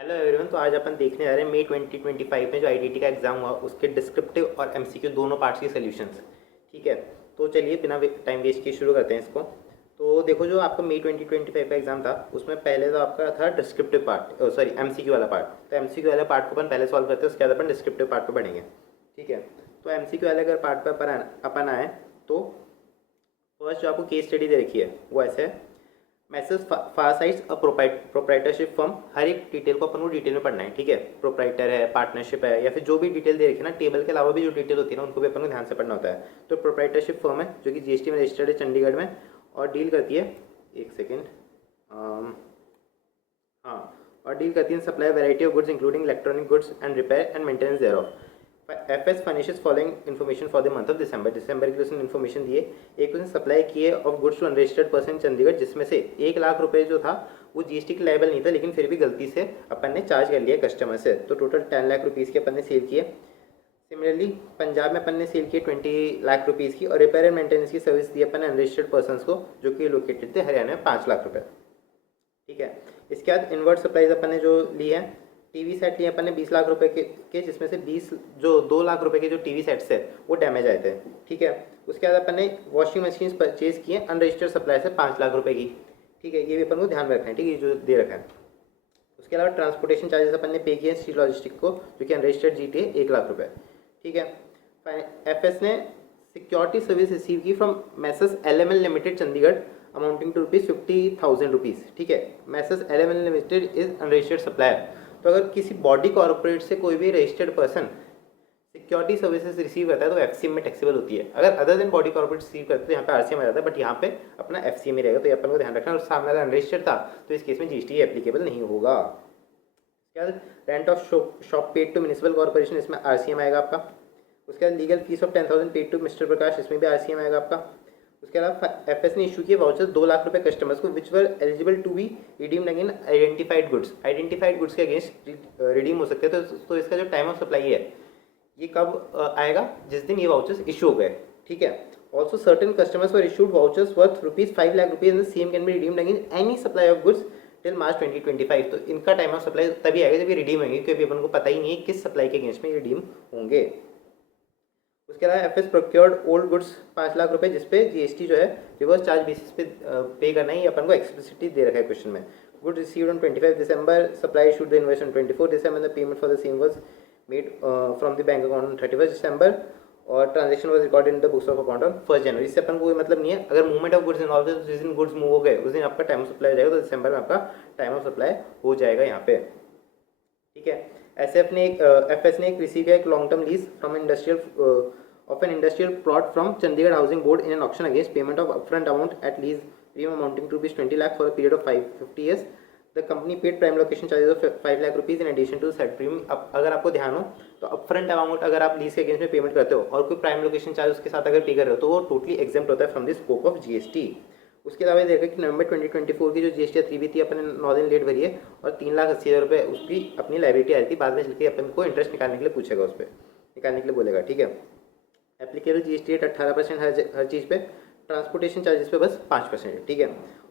Hello everyone. तो आज अपन देखने जा रहे हैं मई 2025 में जो आईडीटी का एग्जाम हुआ उसके डिस्क्रिप्टिव और एमसीक्यू दोनों पार्ट्स के सॉल्यूशंस। ठीक है, तो चलिए बिना टाइम वेस्ट किए शुरू करते हैं इसको। तो देखो, जो आपका मई 2025 का एग्जाम था उसमें पहले तो आपका था डिस्क्रिप्टिव पार्ट, सॉरी एमसीक्यू वाला पार्ट। तो एमसीक्यू वाले पार्ट को अपन पहले सॉल्व करते हैं, उसके बाद अपन डिस्क्रिप्टिव पार्ट पर बढ़ेंगे। ठीक है, तो एमसीक्यू वाले अगर पार्ट पर अपन आए तो फर्स्ट जो आपको केस स्टडी दे रखी है वो ऐसे है। मैसेज फारसाइट्स अ प्रोप्राइटरशिप फर्म। हर एक डिटेल को अपन को डिटेल में पढ़ना है। ठीक है, प्रोप्राइटर है, पार्टनरशिप है, या फिर जो भी डिटेल दे रखी है ना, टेबल के अलावा भी जो डिटेल होती है ना उनको भी अपन को ध्यान से पढ़ना होता है। तो प्रोप्राइटरशिप फर्म है जो कि जीएसटी में रजिस्टर्ड है चंडीगढ़ में और डील करती है, एक सेकेंड, हाँ, और डील करती है supply variety of goods including electronic goods and repair and maintenance thereof. FS furnishes following information for the month of December की उसने इन्फॉर्मेशन दिए। एक उसने सप्लाई किए of goods to unregistered person Chandigarh, जिसमें से 1 लाख रुपए जो था वो जीएसटी के लायबल नहीं था, लेकिन फिर भी गलती से अपन ने चार्ज कर लिया कस्टमर से। तो टोटल 10 लाख रुपीज़ के अपन ने सेल किए। सिमिलरली पंजाब में अपन ने सेल किए 20 लाख रुपीज़ की, और रिपेयर एंड मेंटेनेंस की सर्विस दी अपन ने अनरजिस्टर्ड पर्सन को, जो कि लोकेटेड थे हरियाणा में 5 लाख रुपये। ठीक है, इसके बाद इनवर्ट सप्लाईज अपन ने जो ली है, टीवी सेट लिए अपन ने 20 लाख रुपए के जिसमें से 2 लाख रुपए के जो टीवी सेट्स है वो डैमेज आए थे। ठीक है, उसके बाद अपन ने वॉशिंग मशीन परचेज किए अनरजिस्टर्ड सप्लाई से 5 लाख रुपए की। ठीक है, ये भी अपन को ध्यान में रखना है। ठीक है, जो दे रखा है। उसके अलावा ट्रांसपोर्टेशन चार्जेस अपन ने पे किए स्ट्रीट लॉजिस्टिक को, जो कि अनरजिस्टर्ड जीटी है, 1 लाख रुपये। ठीक है, एफएस ने सिक्योरिटी सर्विस रिसीव की from messrs LML limited Chandigarh amounting to ₹50,000। ठीक है, messrs LML limited is unregistered supplier. तो अगर किसी बॉडी कॉर्पोरेट से कोई भी registered person security services receive करता है तो एफसीएम में टैक्सेबल होती है। अगर other than body corporate receive करते तो यहाँ पे आरसीएम आ जाता है, बट यहाँ पे अपना एफसीएम ही रहेगा। तो ये अपन को ध्यान रखना। और सामने अगर अनरजिस्टर्ड था तो इस केस में जीएसटी एप्लीकेबल नहीं होगा। उसके बाद rent of shop paid to municipal corporation, इसमें आरसीएम आएगा आपका। उसके बाद legal fees of 10,000 paid to mister Prakash, इसमें भी आरसीएम आएगा आपका। उसके अलावा एफएस ने इशू किए वाउचर्स 2 लाख रुपए कस्टमर्स को which were eligible to be redeemed again identified goods. Identified goods के अगेंस्ट रिडीम हो सकते हैं। तो इसका जो टाइम ऑफ सप्लाई है ये कब आएगा, जिस दिन ये वाउचर्स इशू हो गए। ठीक है, also certain customers were issued vouchers worth ₹5 lakh and same can be redeemed again any supply of goods till March 2025। तो इनका टाइम ऑफ सप्लाई तभी आएगा जब ये रिडीम होंगे, क्योंकि अपन को पता ही नहीं है किस सप्लाई के अगेंस्ट में ये रिडीम होंगे। उसके अलावा FS procured old goods 5 lakh रुपए, जिसपे जीएसटी जो है रिवर्स चार्ज बेसिस पे पे करना ही अपन को एक्सप्लिसिटली दे रखा है क्वेश्चन में। Good received on 25 December, supply issued the invoice on 24 December, the payment for the same was made from the bank account on 31 दिसंबर, और transaction was recorded in the books of account on 1 जनवरी। इससे अपन को कोई मतलब नहीं है। अगर movement of goods involve है तो जिस दिन गुड्स मूव हो गए उस दिन आपका टाइम ऑफ सप्लाई हो जाएगा। तो दिसंबर में आपका टाइम ऑफ सप्लाई हो जाएगा यहाँ पे। ठीक है, एसएफ ने एफएस ने एक रिसीव किया एक long term lease from industrial of an industrial plot from Chandigarh Housing Board in an auction against payment of upfront amount at lease premium amounting to ₹20 lakh for a period of 50 years. The company paid prime location charges of 5 lakh rupees in addition to set premium. अब अगर आपको ध्यान हो तो upfront amount अगर आप lease के against में पेमेंट करते हो और कोई प्राइम लोकेशन चार्ज उसके साथ अगर पे कर रहे हो तो वो टोटली एग्जेम्प्ट होता है from the scope of GST. उसके अलावा देखा कि नवंबर 2024 की जो जीएसटी 3B थी अपने 9 दिन लेट भरी है और 3,80,000 रुपये उसकी अपनी लाइबिलिटी आई थी। बाद में चल के अपन को इंटरेस्ट निकालने के लिए पूछेगा, उस पर निकालने के लिए बोलेगा। ठीक है, एप्लीकेबल जीएसटी रेट 18% हर चीज़ पे, ट्रांसपोर्टेशन चार्जेस पे बस 5% है। ठीक है,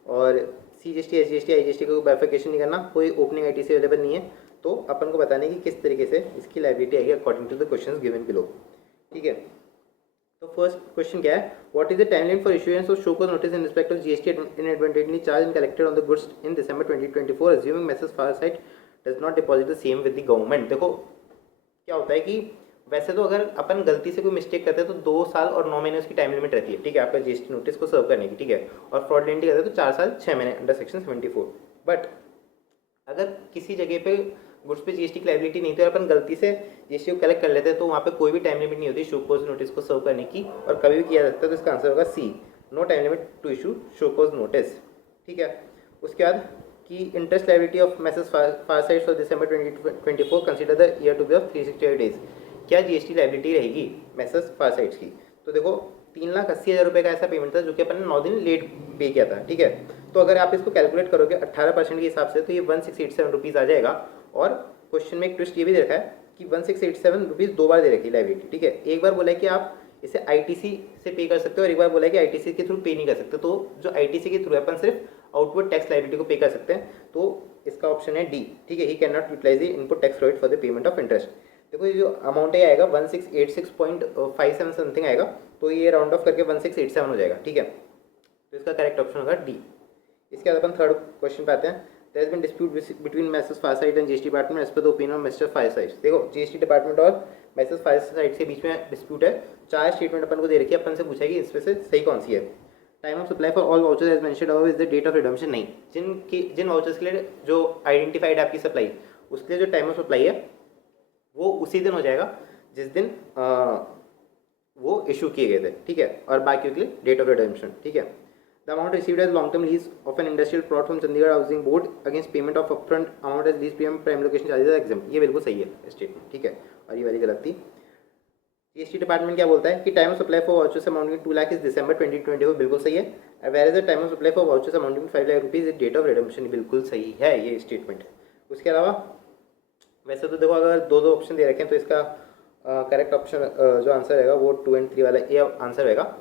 और सीजीएसटी, एसजीएसटी, आईजीएसटी का कोई बाइफिकेशन नहीं करना, कोई ओपनिंग आईटीसी अवेलेबल नहीं है। तो अपन को बताने की किस तरीके से इसकी लाइबिलिटी आएगी according to the questions given below. ठीक है, तो फर्स्ट क्वेश्चन क्या है, what is the timeline for issuance of show cause notice in respect of GST inadvertently charged and collected on the goods in December 2024 assuming messrs Foresight does not deposit the same with the government. देखो क्या होता है कि वैसे तो अगर अपन गलती से कोई मिस्टेक करते हैं तो 2 साल और 9 महीने उसकी टाइम लिमिट रहती है। ठीक है, आपका जीएसटी नोटिस को सर्व करने की। ठीक है, और फ्रॉडलेंटली करते हैं तो 4 साल 6 महीने अंडर सेक्शन 74। बट अगर किसी जगह पे गुड्स पे जीएसटी की लायबिलिटी नहीं थी और अपन गलती से जीएसटी को कलेक्ट कर लेते हैं तो वहाँ पे कोई भी टाइम लिमिट नहीं होती शो कॉज नोटिस को सर्व करने की, और कभी भी किया जा सकता है। तो इसका आंसर होगा C, no time limit to issue show cause notice. ठीक है, उसके बाद कि interest liability of messrs Foresight for December 2024 consider the year to be of 368 days. क्या जीएसटी लायबिलिटी रहेगी मैसेज फारसाइट्स की? तो देखो 3,80,000 रुपये का ऐसा पेमेंट था जो कि अपन ने 9 दिन लेट पे किया था। ठीक है, तो अगर आप इसको कैलकुलेट करोगे 18% के हिसाब से तो ये 1687 रुपीज़ आ जाएगा। और क्वेश्चन में एक ट्विस्ट ये भी देखा है कि 1687 रुपीज़ 2 बार दे रखी लायबिलिटी। ठीक है, एक बार बोला है कि आप इसे आईटीसी से पे कर सकते हो और एक बार बोला है कि आईटीसी के थ्रू पे नहीं कर सकते। तो जो आईटीसी के थ्रू है अपन सिर्फ आउटपुट टैक्स लाइबिलिटी को पे कर सकते हैं, तो इसका ऑप्शन है डी, ठीक है। He can not utilise the input tax credit for the payment of interest. देखो ये जो अमाउंट है आएगा 1686.57 समथिंग आएगा, तो ये राउंड ऑफ करके 1687 हो जाएगा, ठीक है। तो इसका करेक्ट ऑप्शन होगा डी। इसके बाद अपन थर्ड क्वेश्चन पे आते हैं। There has been dispute between messrs Foresight and GST department as per the opinion of mister Foresight. देखो जीएसटी डिपार्टमेंट और मैसेज फारसाइट के बीच में डिस्प्यूट है। 4 स्टेटमेंट अपन को दे रखी है, अपन से पूछा कि इसमें से सही कौन सी है। Time of supply for all vouchers as mentioned above is the date of redemption. नहीं, जिन वाउचर्स के लिए जो आइडेंटिफाइड है आपकी सप्लाई, उसके लिए जो टाइम ऑफ सप्लाई है वो उसी दिन हो जाएगा जिस दिन वो इशू किए गए थे, ठीक है। और बाकी के लिए डेट ऑफ रिडम्पशन, ठीक है। The amount received as long term lease of an industrial plot from Chandigarh housing board against payment of upfront amount as lease premium prime location charges exempt. ये बिल्कुल सही है स्टेटमेंट, ठीक है। और ये वाली गलत थी। जीएसटी डिपार्टमेंट क्या बोलता है कि time of supply for vouchers amounting 2 lakh is December 2024, बिल्कुल सही है। Where is the time of supply for vouchers amounting 5 lakh rupees is date of redemption, बिल्कुल सही है ये स्टेटमेंट। उसके अलावा वैसे तो देखो अगर दो ऑप्शन दे रखे हैं तो इसका करेक्ट ऑप्शन जो आंसर रहेगा वो 2 और 3 वाला ए आंसर रहेगा।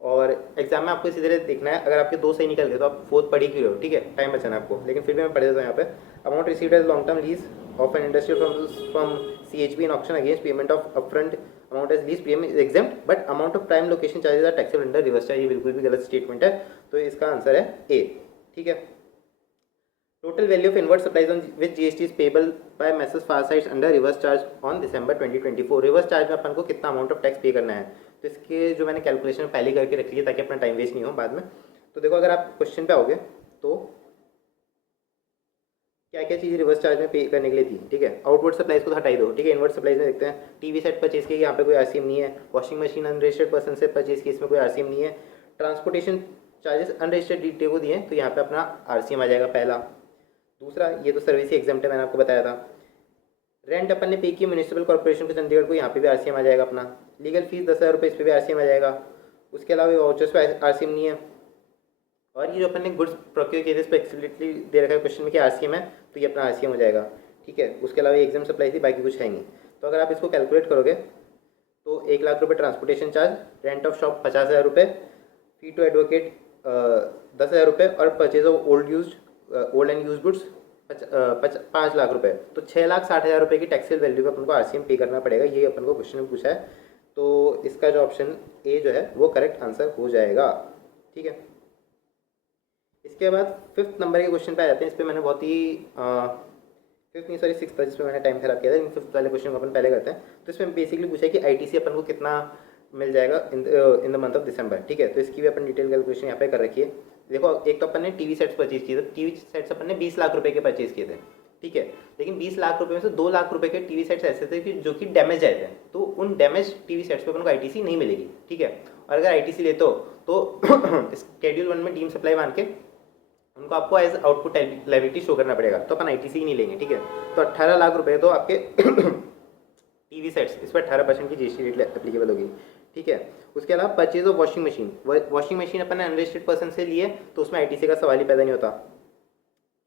और एग्जाम में आपको इसी तरह देखना है, अगर आपके 2 सही निकल गए तो आप 4th पढ़ी क्यों हो, ठीक है। टाइम बचाना आपको, लेकिन फिर भी मैं पढ़ देता हूँ यहाँ पे। Amount received as long term lease of an industrial from CHB in auction against payment of upfront amount as lease premium is exempt but amount of prime location charges are taxable under reverse charge. ये बिल्कुल भी गलत statement है, तो इसका answer है A, ठीक है। Total value of inward supplies on which GST is payable by messrs Foresight under reverse charge on December 2024। Reverse charge में अपन को कितना अमाउंट ऑफ टैक्स पे करना है, तो इसके जो मैंने कैलकुलेशन पहले करके रखी है ताकि अपना टाइम वेस्ट नहीं हो बाद में। तो देखो अगर आप क्वेश्चन पे आओगे तो क्या क्या चीज़ रिवर्स चार्ज में पे करने के लिए थी, ठीक है। आउटवर्ड सप्लाईज को हटाई दो, ठीक है। इनवर्ट सप्लाईज में देखते हैं टीवी सेट परचेज की, यहाँ पे कोई आरसीएम नहीं है। वॉशिंग मशीन अनरजिस्टर्ड पर्सन से परचेज की, इसमें कोई आरसीएम नहीं है। ट्रांसपोर्टेशन चार्जेस अनरजिस्टर्ड डीटी को दिए तो यहाँ पे अपना आरसीएम आ जाएगा पहला। दूसरा ये तो सर्विस ही एग्जाम्प्ट है, मैंने आपको बताया था। रेंट अपन ने पे की म्यूनिसिपल कॉर्पोरेशन को चंडीगढ़ को, यहाँ पे भी आरसीएम आ जाएगा अपना। लीगल फीस 10,000 रुपये, इस पर भी आरसीएम आ जाएगा। उसके अलावा वाउचर्स पे आरसीएम नहीं है। और ये जो अपन ने गुड्स प्रोक्योर किए थे इस पर एक्सप्लिसिटली दे रखा है क्वेश्चन में कि आरसीएम है, तो ये अपना आरसीएम हो जाएगा, ठीक है। उसके अलावा एग्जाम सप्लाई थी, बाकी कुछ है नहीं। तो अगर आप इसको कैलकुलेट करोगे तो 1 लाख रुपये transportation charge, rent of shop 50,000 रुपये, फी टू एडवोकेट 10,000 रुपये और purchase of old and use goods 5 lakh रुपये, तो 6,60,000 रुपये की टैक्सेबल वैल्यू पे अपन को आरसीएम पे करना पड़ेगा। ये अपन को क्वेश्चन में पूछा है, तो इसका जो ऑप्शन ए जो है वो करेक्ट आंसर हो जाएगा, ठीक है। इसके बाद 5th नंबर के क्वेश्चन पे आ जाते हैं। इस पर मैंने बहुत ही 6th था जिसमें मैंने टाइम खराब किया था, लेकिन 5th वाले क्वेश्चन को अपन पहले करते हैं। तो इसमें बेसिकली पूछा है कि आईटीसी अपन को कितना मिल जाएगा इन द मंथ ऑफ दिसंबर, ठीक है। तो इसकी भी अपन डिटेल कैलकुलेशन यहाँ पे कर रखी है। देखो एक तो अपन ने टीवी सेट्स परचेज किए थे, टीवी सेट्स अपन ने 20 लाख रुपए के परचेज किए थे, ठीक है। लेकिन 20 लाख रुपए में से 2 लाख रुपए के टीवी सेट्स ऐसे थे कि जो कि डैमेज आए थे, तो उन डैमेज टीवी सेट्स पे अपन को आईटीसी नहीं मिलेगी, ठीक है। और अगर आईटीसी लेते हो तो शेड्यूल 1 में डीम सप्लाई मान के उनको आपको एज आउटपुट लायबिलिटी शो करना पड़ेगा, तो अपन आईटीसी ही नहीं लेंगे, ठीक है। तो 18 लाख रुपए तो आपके टीवी सेट्स, इस पर 18% की जीएसटी रेट एप्लीकेबल होगी, ठीक है। उसके अलावा परचेज ऑफ वॉशिंग मशीन अपन ने अनरजिस्टर्ड पर्सन से लिए तो उसमें आईटीसी का सवाल ही पैदा नहीं होता।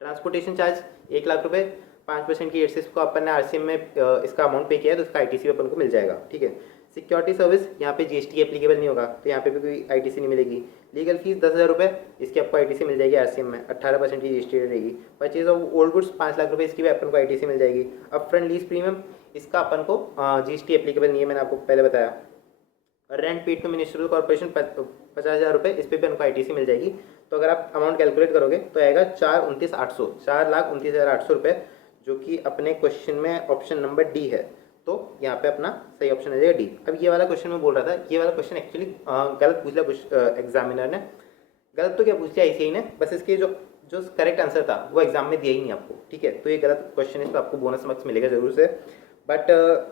ट्रांसपोर्टेशन चार्ज 1 लाख रुपए, 5% की एडसेस को अपन ने आरसीएम में इसका अमाउंट पे किया है तो इसका आईटीसी अपन को मिल जाएगा, ठीक है। सिक्योरिटी सर्विस यहाँ पे जीएसटी एप्लीकेबल नहीं होगा, तो यहाँ पे भी कोई आईटीसी नहीं मिलेगी। लीगल फीस 10,000 रुपये, इसकी आपको आईटीसी मिल जाएगी आरसीएम में, 18% की जीएसटी रहेगी। Purchase of old goods 5 lakh रुपये, इसकी भी अपन को आईटीसी मिल जाएगी। अपफ्रंट लीज प्रीमियम, इसका अपन को जीएसटी एप्लीकेबल नहीं है, मैंने आपको पहले बताया। Rent paid to municipal corporation 50,000 रुपये, इस पर भी हमको आईटीसी मिल जाएगी। तो अगर आप अमाउंट कैलकुलेट करोगे तो आएगा 4,29,800 रुपये, जो कि अपने क्वेश्चन में ऑप्शन नंबर डी है। तो यहाँ पे अपना सही ऑप्शन आ जाएगा डी। अब ये वाला क्वेश्चन मैं बोल रहा था, ये वाला क्वेश्चन एक्चुअली गलत पूछ लिया एग्जामिनर ने। गलत तो क्या पूछ लिया आईसीआई ने, बस इसके जो करेक्ट आंसर था वो एग्जाम में दिया ही नहीं आपको, ठीक है। तो ये गलत क्वेश्चन है, इस पर आपको बोनस मार्क्स मिलेगा जरूर से, बट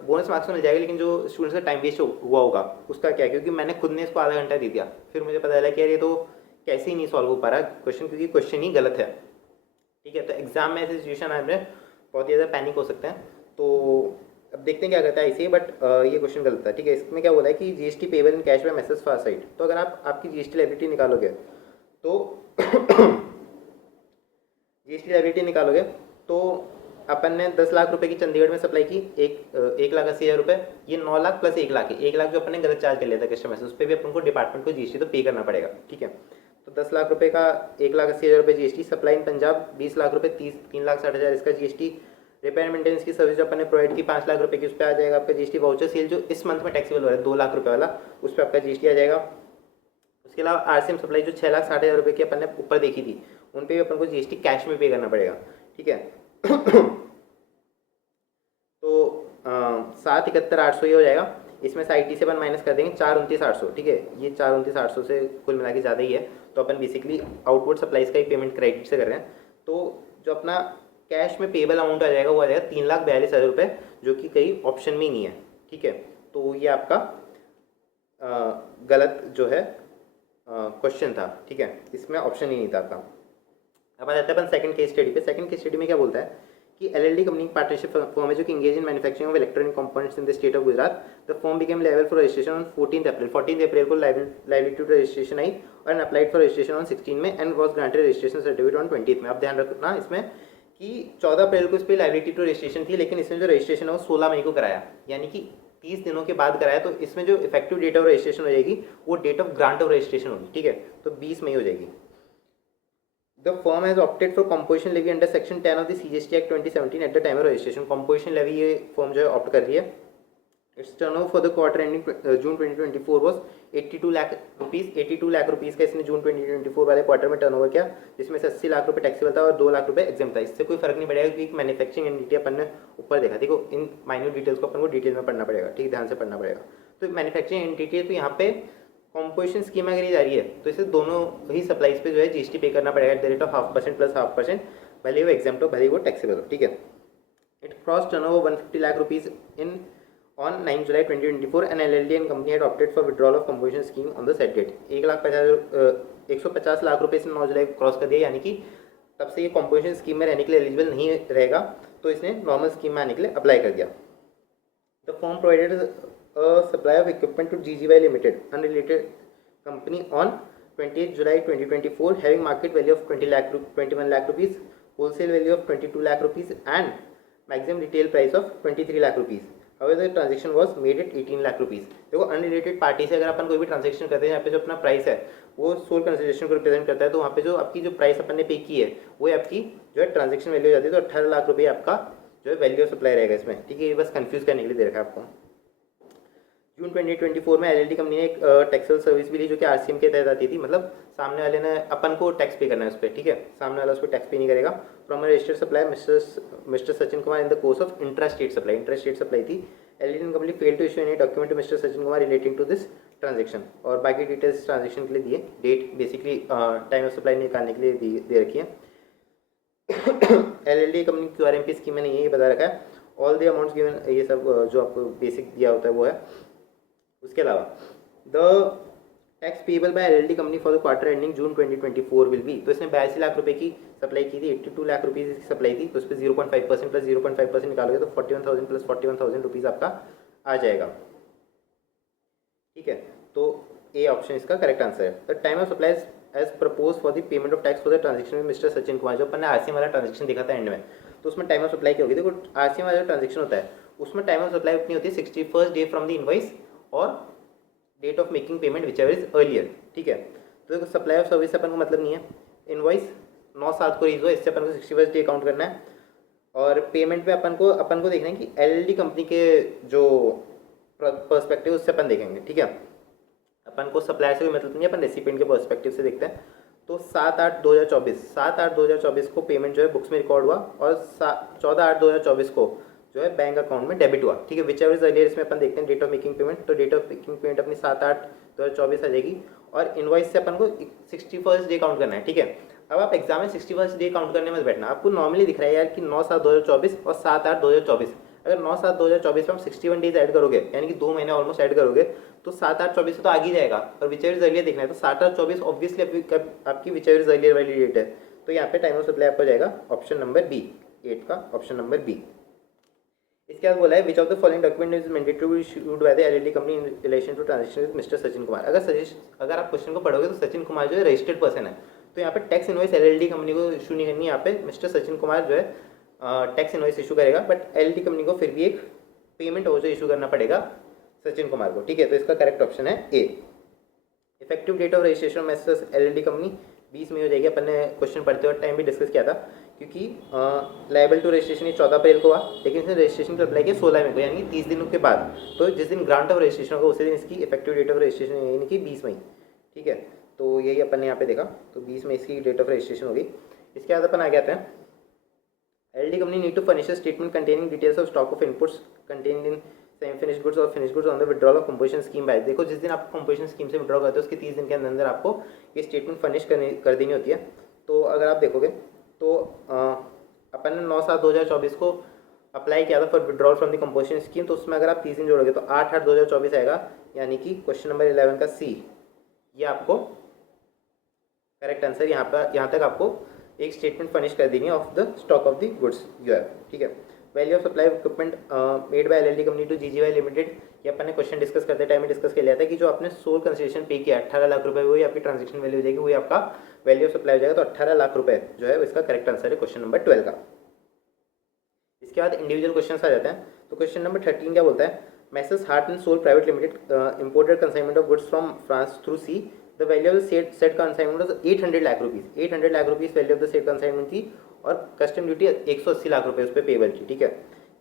बोनस मार्क्स मिल जाएगा, लेकिन जो स्टूडेंट्स का टाइम वेस्ट हुआ होगा उसका क्या, क्योंकि मैंने खुद ने इसको आधा घंटा दे दिया, फिर मुझे पता चला कि यार ये तो कैसे ही नहीं सॉल्व हो पा रहा क्वेश्चन, क्योंकि क्वेश्चन ही गलत है, ठीक है। तो एग्जाम में ऐसी सिचुएशन आ रहे बहुत ही ज़्यादा पैनिक हो सकते हैं। तो अब देखते हैं क्या करता है ऐसे ही, बट ये क्वेश्चन गलत था, ठीक है। इसमें क्या बोला है कि GST payable in cash by messrs Foresight. तो अगर आप आपकी जीएसटी लायबिलिटी निकालोगे तो जीएसटी लायबिलिटी निकालोगे तो अपन ने 10 लाख रुपए की चंडीगढ़ में सप्लाई की, 1,80,000 रुपये, ये 9 लाख प्लस 1 लाख है। 1 लाख जो अपन ने गलत चार्ज कर लिया था कस्टमर से, उस पर भी अपन को डिपार्टमेंट को जीएसटी तो पे करना पड़ेगा, ठीक है। तो 10 लाख रुपए का 1,80,000 रुपये GST, supply in Punjab 20 lakh रुपए, 3,60,000 इसका जीएसटी, रिपेयर मेंटेनेंस की सर्विस जो अपन ने प्रोवाइड की 5 लाख रुपए की, उस पर आ जाएगा आपका जीएसटी। वाउचर सेल जो इस मंथ में टैक्सेबल हो रहा है 2 लाख रुपए वाला, उस पर आपका जीएसटी आ जाएगा। उसके अलावा आरसीएम सप्लाई जो 6,60,000 रुपये की अपन ने ऊपर देखी थी, उन पर भी अपन को जीएसटी कैश में पे करना पड़ेगा, ठीक है। तो 7,71,800 ये हो जाएगा। इसमें से IT से अपन माइनस कर देंगे 4,29,800, ठीक है। ये 4,29,800 से कुल मिला के ज़्यादा ही है, तो अपन बेसिकली आउटवर्ड सप्लाईज का ही पेमेंट क्रेडिट से कर रहे हैं। तो जो अपना कैश में पेबल अमाउंट आ जाएगा वो आ जाएगा 3,42,000 रुपये, जो कि कहीं ऑप्शन में ही नहीं है, ठीक है। तो ये आपका गलत जो है क्वेश्चन था, ठीक है, इसमें ऑप्शन ही नहीं था आपका। अब आ जाता है अपन सेकंड केस स्टडी पे। सेकंड केस स्टडी में क्या बोलता है कि LLD कंपनी पार्टनरशिप फर्म है जो कि engage in manufacturing of electronic components in the state of Gujarat. The firm became liable for registration on 14 अप्रैल। 14 अप्रैल को लायबिलिटी टू रजिस्ट्रेशन आई और अप्लाइड फॉर रजिस्ट्रेशन ऑन 16 में and was granted registration certificate on 20 में। अब ध्यान रखना इसमें कि 14 अप्रैल को इस पर लायबिलिटी टू रजिस्ट्रेशन थी, लेकिन इसमें जो रजिस्ट्रेशन है वो 16 मई को कराया, यानी कि 30 दिनों के बाद कराया। तो इसमें जो इफेक्टिव डेट ऑफ रजिस्ट्रेशन हो जाएगी वो date of grant of registration होगी, ठीक है। तो 20 मई हो जाएगी। The firm has opted for composition levy under section 10 of the CGST Act 2017 at the time of registration. Composition levy ये firm जो है opt कर रही है। Its turnover for the quarter ending June 2024 was 82 lakh rupees. 82 lakh rupees का इसने जून 2024 वाले quarter में टर्नओवर किया, जिसमें से 80 लाख रुपए टैक्सेबल था और 2 लाख रुपए एग्जाम था। इससे कोई फर्क नहीं पड़ेगा क्योंकि मैन्युफैक्चरिंग एंटिटी अपन ने ऊपर देखा। देखो इन माइन्यूट डिटेल्स को अपन को डिटेल में पढ़ना पड़ेगा, ठीक, ध्यान से पढ़ना पड़ेगा। तो मैन्युफैक्चरिंग एंटिटी है, तो यहाँ पे कॉम्पोजिशन स्कीम अगर ये जा रही है तो इसे दोनों ही सप्लाईज पे जो है जीएसटी पे करना पड़ेगा eight the rate of 0.5% plus 0.5%, भले वो एग्जाम्प्ट हो भले वो टैक्सेबल हो, ठीक है। It gross turnover 150 lakh rupees in on 9 July 2024 and LLD and company had opted for withdrawal of composition scheme on the set date. 150 lakh रुपये से 9 जुलाई को क्रॉस कर दिया, यानी कि तब से ये कॉम्पोजिशन स्कीम में रहने के लिए एलिजिबल नहीं रहेगा, तो इसने नॉर्मल स्कीम में आने के लिए अप्लाई कर दिया। The form provided supply of equipment to GGY Limited, unrelated company on 28 July 2024, having market value of 21 lakh rupees, wholesale value of 22 lakh rupees, and maximum retail price of 23 lakh rupees. However, the transaction was made at 18 lakh rupees. देखो unrelated party से अगर अपन कोई भी transaction करते हैं यहाँ पे जो अपना प्राइस है वो सोल कंसिडरेशन को रिप्रेजेंट करता है, तो वहाँ पे जो आपकी जो प्राइस अपन ने पे की है वो आपकी जो है ट्रांजेक्शन वैल्यू हो जाती है। तो 18 लाख रुपये आपका जो है वैल्यू ऑफ सप्लाई रहेगा इसमें, ठीक है। ये बस कंफ्यूज करने के लिए दे रखा है आपको। जून 2024 में LLD कंपनी ने एक टैक्सेबल सर्विस भी ली जो कि RCM के तहत आती थी, मतलब सामने वाले ने अपन को टैक्स पे करना है उस पर, ठीक है, सामने वाला उस पर टैक्स पे नहीं करेगा। From registered supply mister Sachin Kumar in the course of intra state supply थी। LLD company fail to issue any document to mister Sachin Kumar relating to this transaction, और बाकी डिटेल्स ट्रांजेक्शन के लिए दिए, date basically time of supply निकालने के लिए दे रखी है। LLD कंपनी QRMP स्कीम में नहीं है, ये बता रखा है। ऑल द अमाउंट्स गिवन, ये सब जो आपको बेसिक दिया होता है वो है। उसके अलावा the tax payable by LLD company for the quarter ending June 2024 will be, तो इसने 82 लाख रुपए की सप्लाई की थी, 82 लाख रुपीज़ की सप्लाई थी, तो उस पर 0.5% प्लस 0.5% निकालोगे तो 41,000 प्लस 41,000 रुपीज़ आपका आ जाएगा, ठीक है। तो ए ऑप्शन इसका करेक्ट आंसर है। The time of supply as propose for the payment of tax for the transaction with mister Sachin Kumar, जो अपन ने RCM वाला ट्रांजेक्शन देखा था एंड में, तो उसमें टाइम ऑफ सप्लाई क्या होगी। देखो RCM वाला जो ट्रांजेक्शन होता है उसमें टाइम ऑफ सप्लाई उतनी होती है 61st day from the invoice और date of making payment whichever is earlier, ठीक है। तो देखो सप्लाई ऑफ सर्विस से अपन को मतलब नहीं है, इनवॉइस 9/7 को रीज हुआ, इससे अपन को 61st डे काउंट करना है, और पेमेंट पे अपन को देखना है कि LLD कंपनी के जो पर्सपेक्टिव उससे अपन देखेंगे, ठीक है। अपन को सप्लायर से कोई मतलब नहीं है, अपन रेसिपिएंट के पर्सपेक्टिव से देखते हैं। तो 7/8/2024 को पेमेंट जो है बुक्स में रिकॉर्ड हुआ और 14/8/2024 को जो है बैंक अकाउंट में डेबिट हुआ, ठीक है। विच एवर इज अर्लियर, इसमें अपन देखते हैं डेट ऑफ मेकिंग पेमेंट, तो डेट ऑफ मेकिंग पेमेंट अपनी 7/8/2024 आ जाएगी, और इनवॉइस से अपन को 61st डे काउंट करना है, ठीक है। अब आप एग्जाम में 61st डे काउंट करने में बैठना, आपको नॉर्मली दिख रहा है यार कि 9/7/2024 और 7/8/2024, अगर 9/7/2024 में आप 61 डेज ऐड करोगे, यानी कि 2 महीने ऑलमोस्ट ऐड करोगे, तो 7/8/24 तो आगे जाएगा, और विच एवर इज अर्लियर देखना है, तो 7/8/24 ऑब्वियसली आपकी विच एवर इज अर्लियर वाली डेट है, तो यहाँ पे टाइम ऑफ सप्लाई आपको जाएगा ऑप्शन नंबर बी, 8 का ऑप्शन नंबर बी। इसके बाद बोला है which of the following document is mandatory to be issued by the LLD company in relation to transaction with mister Sachin Kumar. अगर आप क्वेश्चन को पढ़ोगे तो सचिन कुमार जो है रजिस्टर्ड पर्सन है, तो यहाँ पे टैक्स इनवॉइस LLD कंपनी को इशू नहीं करनी है, यहाँ पे मिस्टर सचिन कुमार जो है टैक्स इनवॉइस इशू करेगा, बट LLD कंपनी को फिर भी एक पेमेंट वाउचर इशू करना पड़ेगा सचिन कुमार को, ठीक है। तो इसका करेक्ट ऑप्शन है A. Effective date of registration messrs LLD company 20 में हो जाएगी। अपन ने क्वेश्चन पढ़ते हुए टाइम भी डिस्कस किया था, क्योंकि लाइबल टू रजिस्ट्रेशन 14 अप्रैल को हुआ, लेकिन इसने रजिस्ट्रेशन को अप्लाई किया 16 में को, यानी कि 30 दिनों के बाद। तो जिस दिन ग्रांट ऑफ रजिस्ट्रेशन होगा उसी दिन इसकी इफेक्टिव डेट ऑफ रजिस्ट्रेशन यानी कि 20 मई। ठीक है, तो यही अपन ने यहाँ पे देखा, तो 20 मई इसकी डेट ऑफ रजिस्ट्रेशन होगी। इसके बाद अपन आगे आते हैं, LD company need to furnish statement containing details of stock of inputs contained in semi finish goods और finish goods on the withdrawal of composition scheme by. देखो, जिस दिन आप कंपोजिशन स्कीम से विड्रॉ करते हो उसके 30 दिन के अंदर आपको ये स्टेटमेंट फर्निश कर देनी होती है। तो अगर आप देखोगे तो अपन ने 9/7/2024 को अप्लाई किया था for withdrawal from the composition scheme, तो उसमें अगर आप 30 दिन जोड़ोगे तो 8/8/2024 आएगा, यानी कि क्वेश्चन नंबर 11 का सी, ये आपको करेक्ट आंसर। यहाँ तक आपको एक स्टेटमेंट फर्निश कर देनी है of the stock of the goods you have. ठीक है, value of supply equipment made by LLD company to GGY limited, ये अपन ने क्वेश्चन डिस्कस करते टाइम में डिस्कस कर लिया था कि जो आपने सोल कंसिडरेशन पे किया 18 लाख रुपए, वही आपकी ट्रांजेक्शन वैल्यू हो जाएगी, वही आपका वैल्यू ऑफ सप्लाई हो जाएगा। तो 18 लाख रुपए जो है इसका करेक्ट आंसर है क्वेश्चन नंबर 12 का। इसके बाद इंडिविजुअल क्वेश्चन आ जाते हैं। तो क्वेश्चन नंबर 13 क्या बोलता है, messrs heart and soul private limited imported consignment of goods from France through sea, the value of the set consignment was 800 lakh rupees. 800 lakh rupees value of the set consignment थी, और custom duty 180 lakh रुपए उस पर payable थी। ठीक है,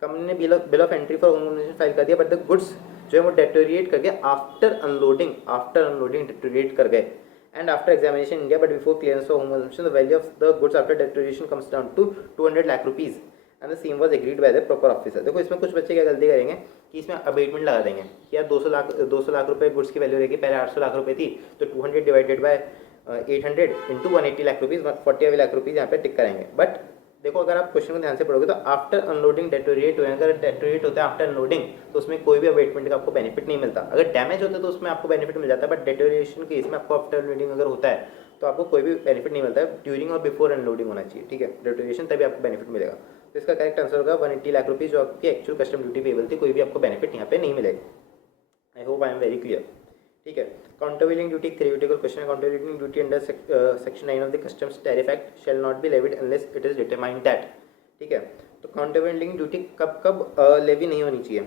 company ने bill of entry for homogenisation file कर दिया, बट द गुड्स जो है वो डेटोरिएट कर गए आफ्टर अनलोडिंग डेटोरिएट कर गए, and after examination India but before clearance of homogenisation the value of the goods after deterioration comes down to 200 lakh rupees and the same was agreed by the proper officer. देखो, इसमें कुछ बच्चे क्या गलती करेंगे कि इसमें अबेटमेंट लगा देंगे कि यार 200 लाख रुपए गुड्स की वैल्यू रहेगी, पहले 800 लाख रुपए थी, तो 200 divided by 800 into 180 lakh rupees 40 lakh rupees यहाँ पे टिक करेंगे। बट देखो, अगर आप क्वेश्चन को ध्यान से पढ़ोगे तो आफ्टर अनलोडिंग डेटोरिएट हुए, अगर डेटोरिएट होता है आफ्टर अनलोडिंग तो उसमें कोई भी अबेटमेंट का आपको बेनिफिट नहीं मिलता। अगर डैमेज होता है तो उसमें आपको बेनिफिट मिल जाता है, बट डेटोरिएशन केस में आपको आफ्टर अनलोडिंग अगर होता है तो आपको कोई भी बेनिफिट नहीं मिलता है, ड्यूरिंग और बिफोर अनलोडिंग होना चाहिए। ठीक है, डेटोरिएशन तभी आपको बेनिफिट मिलेगा। तो इसका करेक्ट आंसर होगा 180 लाख रुपीज़, जो आपकी एक्चुअल कस्टम ड्यूटी पेबल थी, कोई भी आपको बेनिफिट यहाँ पे नहीं मिलेगा। आई hope I am very clear. ठीक है, काउंटरवेलिंग ड्यूटी थ्योरेटिकल क्वेश्चन है। Countervailing duty under section 9 of the customs tariff act shall not be levied unless it is determined that. ठीक है, तो काउंटरवेलिंग ड्यूटी कब लेवी नहीं होनी चाहिए,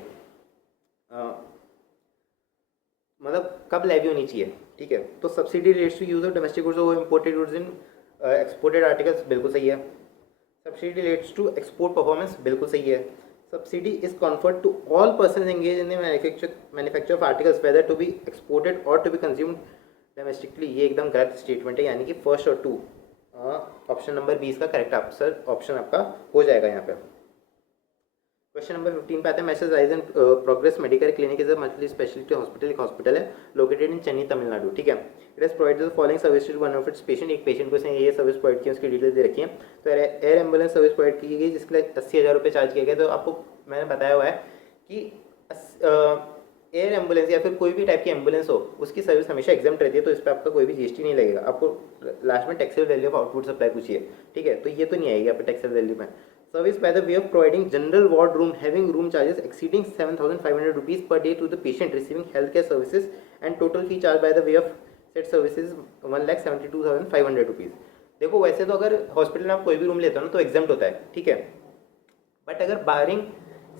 मतलब कब लेवी होनी चाहिए। ठीक है, तो subsidy relates to use of domestic goods और imported goods in exported articles, बिल्कुल सही है। Subsidy relates to export performance, बिल्कुल सही है। Subsidy is conferred to all person engage in the manufacture of articles whether to be exported और to be consumed domestically, ये एकदम गलत स्टेटमेंट है, यानी कि फर्स्ट और टू ऑप्शन नंबर 20 का करेक्ट आंसर ऑप्शन आपका हो जाएगा यहाँ पे। क्वेश्चन नंबर 15 पे आते हैं, messrs rise and progress medical clinic is a multi specialty hospital, एक हॉस्पिटल है लोकेटेड इन चेन्नई तमिलनाडु। ठीक है, it is provided the following service to one of its patient, एक पेशेंट को इसने ये सर्विस प्रोवाइड की, उसकी डिटेल दे रखी है। तो एयर एम्बुलेंस सर्विस प्रोवाइड की गई, जिसके लिए 80,000 रुपये चार्ज किया गया। तो आपको मैंने बताया हुआ है कि एयर एम्बुलेंस या फिर कोई भी टाइप की एम्बुलेंस हो उसकी सर्विस हमेशा एग्जाम्प्ट रहती है, तो इस पर आपका कोई भी जीएसटी नहीं लगेगा। आपको लास्ट में taxable value of output supply पूछिए। ठीक है, तो ये तो नहीं आएगी आपको टैक्सेबल वैल्यू में। Service by the way of providing general ward room having room charges exceeding 7,500 rupees per day to the patient receiving health care services and total fee charge by the way of set services 1,72,500 rupees. देखो, वैसे तो अगर hospital में आप कोई भी room लेते हो ना तो एग्जाम्प्ट होता है। ठीक है, बट अगर बारिंग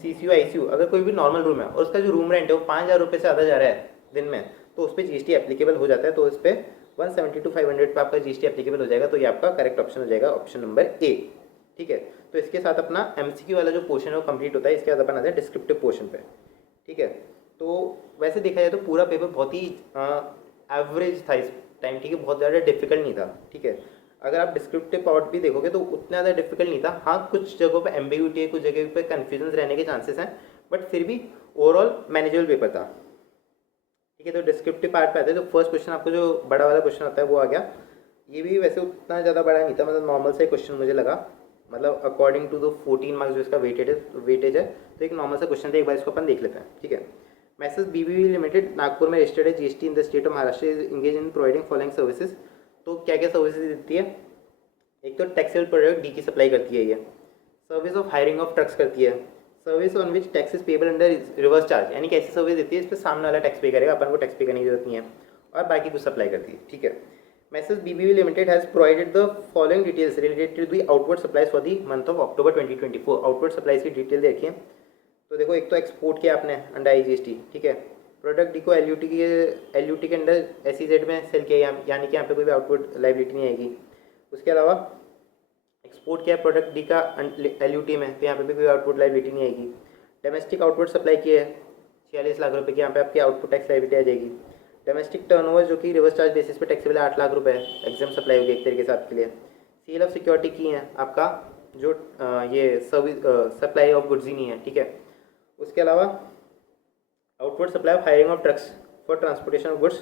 सीसीयू आईसीयू अगर कोई भी नॉर्मल रूम है और उसका जो रूम रेंट है वो 5,000 रुपये से ज़्यादा जा रहा है दिन में, तो उस पर जीएसटी एप्लीकेबल हो जाता है। तो इस पर 172,500 पे आपका जीएसटी एप्लीकेबल हो जाएगा। तो ये आपका करेक्ट ऑप्शन हो जाएगा, ऑप्शन नंबर ए। ठीक है, तो इसके साथ अपना एमसीक्यू वाला जो पोर्शन है वो कंप्लीट होता है। इसके बाद अपन आते हैं डिस्क्रिप्टिव पोर्शन पे। ठीक है, तो वैसे देखा जाए तो पूरा पेपर बहुत ही एवरेज था इस टाइम। ठीक है, बहुत ज़्यादा डिफिकल्ट नहीं था। ठीक है, अगर आप डिस्क्रिप्टिव पार्ट भी देखोगे तो उतना ज़्यादा डिफिकल्ट नहीं था। हाँ, कुछ जगहों पे एम्बिग्यूटी है, कुछ जगह पे कन्फ्यूजन रहने के चांसेस हैं, बट फिर भी ओवरऑल मैनेजेबल पेपर था। ठीक है, तो डिस्क्रिप्टिव पार्ट पे आते हैं। तो फर्स्ट क्वेश्चन आपको जो बड़ा वाला क्वेश्चन आता है वो आ गया। ये भी वैसे उतना ज़्यादा बड़ा नहीं था, मतलब नॉर्मल से क्वेश्चन मुझे लगा, मतलब अकॉर्डिंग टू द 14 मार्क्स जो इसका वेटेज है, तो एक नॉर्मल सा क्वेश्चन था। एक बार इसको अपन देख लेते हैं। ठीक है, मैसेज बीबीवी लिमिटेड नागपुर में रजिस्टर्ड है GST in the state of Maharashtra is engage in providing following services. तो क्या क्या सर्विसेज देती है, एक तो टैक्सेबल प्रोडक्ट डी की सप्लाई करती है, ये service of hiring of trucks करती है, service on which tax is payable under reverse charge, यानी कि ऐसी सर्विस देती है इस पर सामने वाला टैक्स पे करेगा, अपन को टैक्स पे करने की जरूरत नहीं है, और बाकी कुछ सप्लाई करती है। ठीक है, messrs BBV limited has provided the following details related to the outward supplies for the month of October 2024। Outward supplies की डिटेल देखिए। तो देखो, एक तो एक्सपोर्ट किया आपने अंडर IGST। ठीक है, प्रोडक्ट डी को एल के अंडर SEZ में सेल किया, यानी कि यहाँ पे कोई भी आउटपुट लाइबिलिटी नहीं आएगी। उसके अलावा एक्सपोर्ट किया प्रोडक्ट डी का LUT में, तो यहाँ पे भी कोई आउटपुट लाइबिलिटी नहीं आएगी। डोमेस्टिक आउटपुट सप्लाई किया है 46 लाख रुपए की, यहाँ पे आपकी आउटपुट टैक्स लाइबिलिटी आ जाएगी। डोमेस्टिक टर्नओवर जो कि रिवर्स चार्ज बेसिस पे टैक्सेबल है 8 लाख रुपए है, एग्जाम सप्लाई होगी एक तरीके से आपके लिए। सेल ऑफ सिक्योरिटी की है आपका जो ये सर्विस सप्लाई ऑफ गुड्स ही नहीं है, ठीक है। उसके अलावा output supply of hiring of trucks for transportation of goods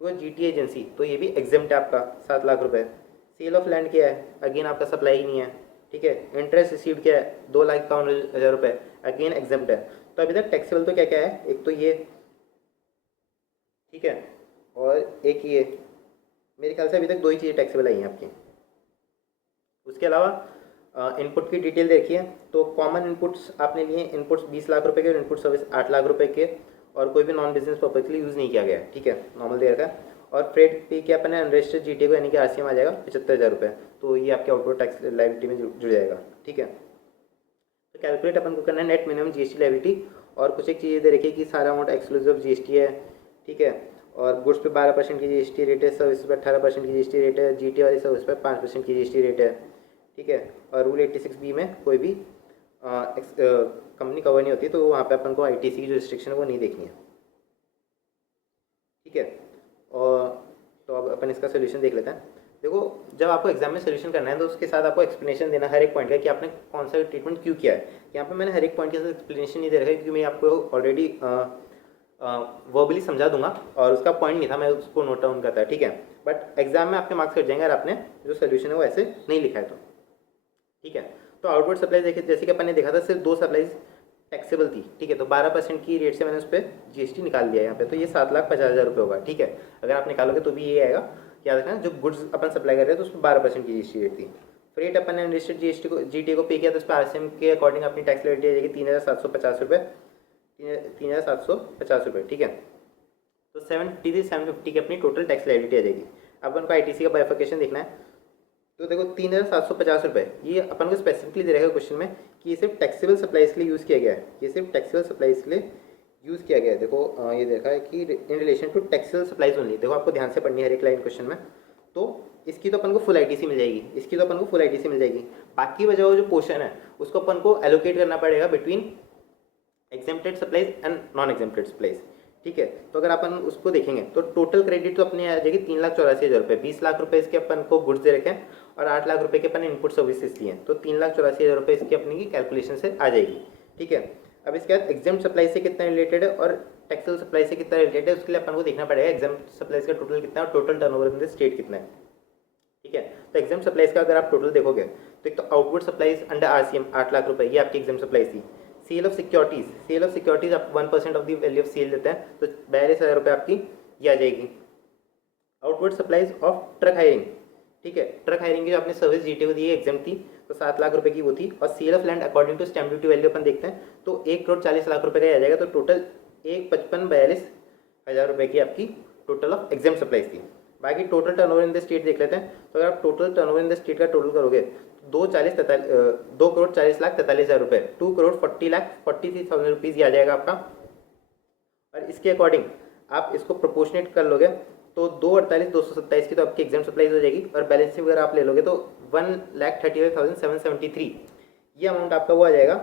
to GT agency, तो ये भी एग्जाम्प्ट है आपका 7 लाख रुपए। सेल ऑफ लैंड किया है, अगेन आपका सप्लाई ही नहीं है, ठीक है। इंटरेस्ट रिसीव्ड किया है 2,51,000 रुपये, अगेन एग्जाम्प्ट है। तो अभी तक टैक्सेबल तो क्या क्या है, एक तो ये, ठीक है, और एक ये, मेरे ख्याल से अभी तक 2 ही चीज़ें टैक्सेबल आई हैं आपकी। उसके अलावा इनपुट की डिटेल देखिए, तो कॉमन इनपुट्स आपने लिए, इनपुट्स 20 लाख रुपए के और इनपुट सर्विस 8 लाख रुपए के, और कोई भी नॉन बिजनेस पर्पज के लिए यूज़ नहीं किया गया, ठीक है, नॉर्मल दे रखा है। और फ्रेड पे किया अपन ने अनरजिस्टर्ड GT को, यानी कि RCM आ जाएगा 75,000 रुपये, तो ये आपके आउटपुट टैक्स लाइबिलिटी में जुड़ जाएगा, ठीक है। तो कैलकुलेट अपन को करना है नेट मिनिमम GST लाइबिलिटी, और कुछ एक चीज़ें दे रखी है कि सारा अमाउंट एक्सक्लूसिव GST है, ठीक है, और गुड्स पे 12% की GST रेट है, सर्विस पे 18% की GST रेट है, GT वाली सर्विस पे 5% की GST रेट है, ठीक है। और रूल 86B में कोई भी कंपनी कवर नहीं होती, तो वहाँ पे अपन को ITC की जो रिस्ट्रिक्शन है वो नहीं देखनी है, ठीक है। और तो अब अपन इसका सोल्यूशन देख लेते हैं। देखो, जब आपको एग्जाम में सोल्यूशन करना है तो उसके साथ आपको एक्सप्लेनेशन देना हर एक पॉइंट का कि आपने कौन सा ट्रीटमेंट क्यों किया है। यहाँ पे मैंने हर एक पॉइंट के साथ एक्सप्लेनेशन नहीं दे रखा है, क्योंकि मैं आपको ऑलरेडी वर्बली समझा दूंगा, और उसका पॉइंट नहीं था, मैं उसको नोट डाउन करता है, ठीक है। बट एग्जाम में आपके मार्क्स कट जाएंगे अगर आपने जो सोल्यूशन है वो ऐसे नहीं लिखा है तो, ठीक है। तो आउटपुट सप्लाई देखिए, जैसे कि अपन ने देखा था सिर्फ 2 सप्लाईज टैक्सेबल थी, ठीक है, तो 12% की रेट से मैंने उस पर GST निकाल दिया यहाँ पे, तो ये 7,50,000 रुपये होगा, ठीक है। अगर आप निकालोगे तो भी ये आएगा, याद रखना, जो गुड्स अपन सप्लाई कर रहे हैं तो उस पर 12% की GST रेट थी। फ्रेट अपन ने अनलिस्टेड GT को पे किया, तो उस पर RCM के अकॉर्डिंग अपनी टैक्स लाइबिलिटी आ जाएगी 3,750 रुपये, 3,750 रुपये, ठीक है। तो 750 की अपनी टोटल टैक्स लाइबिलिटी आ जाएगी। अब अपन को ITC का बाइफर्केशन देखना है, तो देखो 3,750 रुपये ये अपन को स्पेसिफिकली दे रहेगा क्वेश्चन में कि ये सिर्फ टैक्सेबल सप्लाईज के लिए यूज़ किया गया है, ये सिर्फ टैक्सेबल सप्लाईज के लिए यूज़ किया गया है। देखो ये देखा है कि in relation to taxable supplies only, देखो आपको ध्यान से पढ़नी है हर एक लाइन क्वेश्चन में। तो इसकी तो अपन को फुल ITC मिल जाएगी, इसकी तो अपन को फुल ITC मिल जाएगी। बाकी बचा हुआ जो पोर्शन है उसको अपन को एलोकेट करना पड़ेगा between exempted supplies and non exempted supplies, ठीक है। तो अगर अपन उसको देखेंगे तो टोटल क्रेडिट तो अपने आ जाएगी 3,84,000 रुपये, 20 लाख रुपये इसके अपन को गुड्स दे रखे हैं और 8 लाख रुपये के अपन इनपुट सर्विसेज लिए हैं, तो 3,84,000 रुपये इसकी अपनी की कैलकुलेशन से आ जाएगी, ठीक है। अब इसके बाद एग्जाम सप्लाई से कितना रिलेटेड है और टैक्सेबल सप्लाई से कितना रिलेटेड है, उसके लिए अपन को देखना पड़ेगा एग्जाम सप्लाईज का टोटल कितना है और total turnover in the state कितना है, ठीक है। तो एग्जाम सप्लाईज का अगर आप टोटल देखोगे तो एक तो output supplies under RCM 8 lakh रुपये, ये आपकी एग्जाम सप्लाईज थी। सेल ऑफ सिक्योरिटीज आप 1% of the value of sale देते हैं, तो 42,000 रुपये आपकी ये आ जाएगी। Output supplies of truck hiring, ठीक है, ट्रक हायरिंग की जो आपने सर्विस GT को दी है एग्जाम थी, तो 7 लाख रुपये की वो थी। और sale of land according to stamp duty value अपन देखते हैं तो 1,40,00,000 रुपये का आ जाएगा, तो टोटल 1,55,42,000 रुपये की आपकी टोटल ऑफ एग्जाम सप्लाईज थी। बाकी total turnover in the state देख लेते हैं, तो अगर आप total turnover in the state का टोटल करोगे 2,40,43,43,000 रुपये, 2,40,43,000 रुपीज़ आ जाएगा आपका। और इसके अकॉर्डिंग आप इसको प्रोपोर्शनेट कर लोगे तो 2,48,227 की तो आपकी एग्जाम सप्लाईज हो जाएगी, और बैलेंसिंग वगैरह आप ले लोगे तो 1,35,773 ये अमाउंट आपका वो आ जाएगा।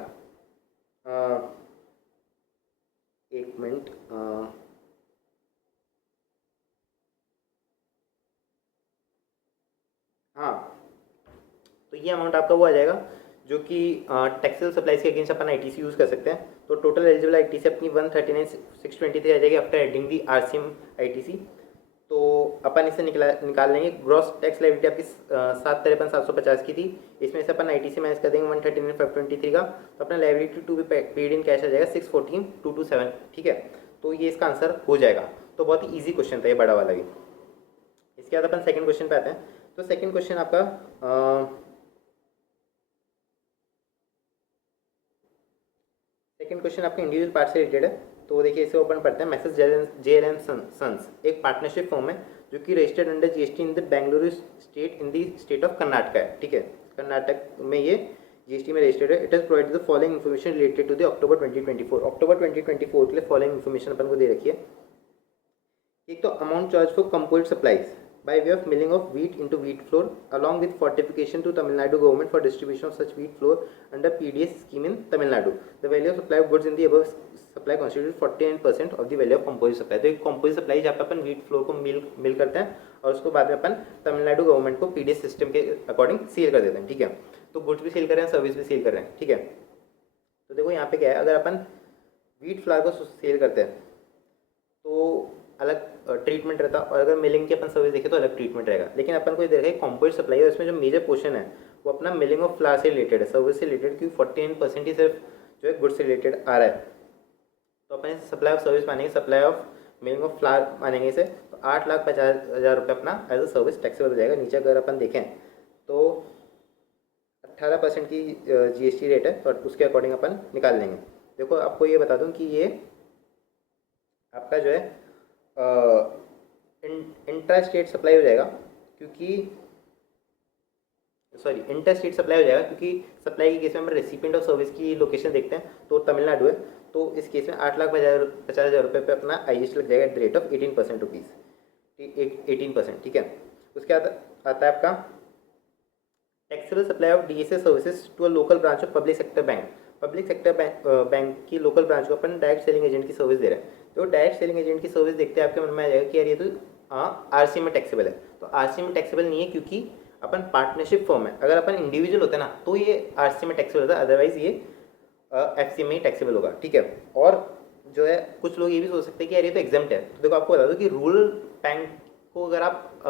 एक मिनट, हाँ, तो ये अमाउंट आपका वो आ जाएगा जो कि टैक्सेबल सप्लाईज के अगेंस्ट अपन ITC यूज़ कर सकते हैं। तो टोटल एलिजिबल ITC अपनी 139,623 आ जाएगी आफ्टर एडिंग दी RCM ITC। तो अपन इसे निकाल लेंगे। ग्रॉस टैक्स लायबिलिटी आपकी 7,53,750 की थी, इसमें से अपन ITC माइनस कर देंगे 139,523 का, तो अपना liability to be paid in cash आ जाएगा 614,227, ठीक है। तो ये इसका आंसर हो जाएगा। तो बहुत ही ईजी क्वेश्चन था ये बड़ा वाला भी। इसके बाद अपन सेकंड क्वेश्चन पे आते हैं। तो सेकंड क्वेश्चन आपका सेकंड क्वेश्चन आपका इंडिविजुअल पार्ट से रिलेटेड है। तो देखिए इसे ओपन पढ़ते हैं। मैसेज JLM सन्स एक पार्टनरशिप फॉर्म है जो कि registered under GST in the Bengaluru state in the state of Karnataka है, ठीक है। कर्नाटक में ये जीएसटी में रजिस्टर्ड है, it has provided the following information related to the October 2024। October 2024 के लिए फॉलोइंग इन्फॉर्मेशन अपन को दे रखी है। एक तो amount charge for composite supplies by way of milling of wheat into wheat flour along with fortification to Tamil Nadu government for distribution of such wheat flour under PDS scheme in Tamil Nadu. The value of supply of goods in the above supply constitutes 49% of the value of composite supply. तो एक composite supply जहाँ पे अपन wheat flour को मिल करते हैं और उसको बाद में अपन तमिलनाडु गवर्नमेंट को PDS सिस्टम के अकॉर्डिंग सेल कर देते हैं, ठीक है। तो गुड्स भी सेल कर रहे हैं, सर्विस भी सेल कर रहे हैं, ठीक है। तो देखो यहाँ पे क्या है, अगर अपन wheat flour को सेल करते हैं तो अलग ट्रीटमेंट रहता, और अगर मिलिंग की अपन सर्विस देखें तो अलग ट्रीटमेंट रहेगा। लेकिन अपन को देखा है कंपोजिट सप्लाई है, उसमें जो मेजर पोर्शन है वो अपना मिलिंग ऑफ फ्लावर से रिलेटेड है, सर्विस से रिलेटेड, क्योंकि 49% ही सिर्फ जो है गुड्स से रिलेटेड आ रहा है। तो अपन सप्लाई ऑफ सर्विस मानेंगे, supply of milling of flower मानेंगे इसे, तो 8,50,000 रुपये अपना एज अ सर्विस टैक्सेबल हो जाएगा। नीचे अगर अपन देखें तो 18% की GST रेट है, और उसके अकॉर्डिंग अपन निकाल लेंगे। देखो आपको ये बता दूं कि ये आपका जो है इंट्रा स्टेट सप्लाई हो जाएगा, क्योंकि इंटर स्टेट सप्लाई हो जाएगा, क्योंकि सप्लाई के केस में हम रेसिपिएंट ऑफ सर्विस की लोकेशन देखते हैं तो तमिलनाडु है। तो इस केस में 8,50,000 रुपये पे अपना IGST लग जाएगा at the rate of 18% rupees, 18%, ठीक है। उसके बाद आता है आपका taxable supply of DSA services to a local branch of public sector bank. Public sector bank की लोकल ब्रांच को अपन डायरेक्ट सेलिंग एजेंट की सर्विस दे रहे हैं। तो डायरेक्ट सेलिंग एजेंट की सर्विस देखते हैं आपके मन में आ जाएगा कि यार ये तो RC में टैक्सेबल है। तो RC में टैक्सेबल नहीं है, क्योंकि अपन पार्टनरशिप फॉर्म है। अगर अपन इंडिविजुअल होते ना तो ये RC में टैक्सेबल होता है, अदरवाइज ये FC में ही टैक्सेबल होगा, ठीक है। और जो है कुछ लोग ये भी सोच सकते हैं कि यार ये तो एग्जाम्प्ट है। तो देखो आपको बता दो कि रूरल बैंक को अगर आप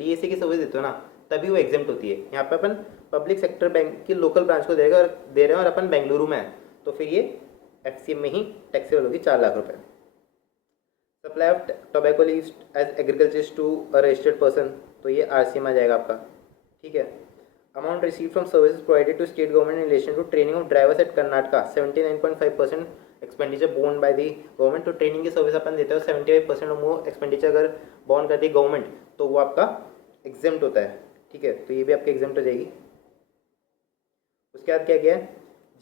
DSA की सर्विस देते हो ना तभी वो एग्जाम्प्ट होती है। यहाँ पर अपन पब्लिक सेक्टर बैंक की लोकल ब्रांच को दे रहे हैं और अपन बेंगलुरु में है, तो फिर ये FCM में ही टैक्सेबल होगी 4 लाख रुपये। Supply of tobacco leaves as agriculture to a registered person, तो ये RC में आ जाएगा आपका, ठीक है। Amount receive from services provided to state government in relation to training of drivers at Karnataka 79.5% expenditure borne by the government. तो training की सर्विस अपन देते हो 75% और मोर एक्सपेंडिचर अगर बोन करती है गवर्नमेंट तो वो आपका एग्जेम्प्ट होता है, ठीक है। तो ये भी आपकी एग्जेम्प्ट हो जाएगी। उसके बाद क्या किया है,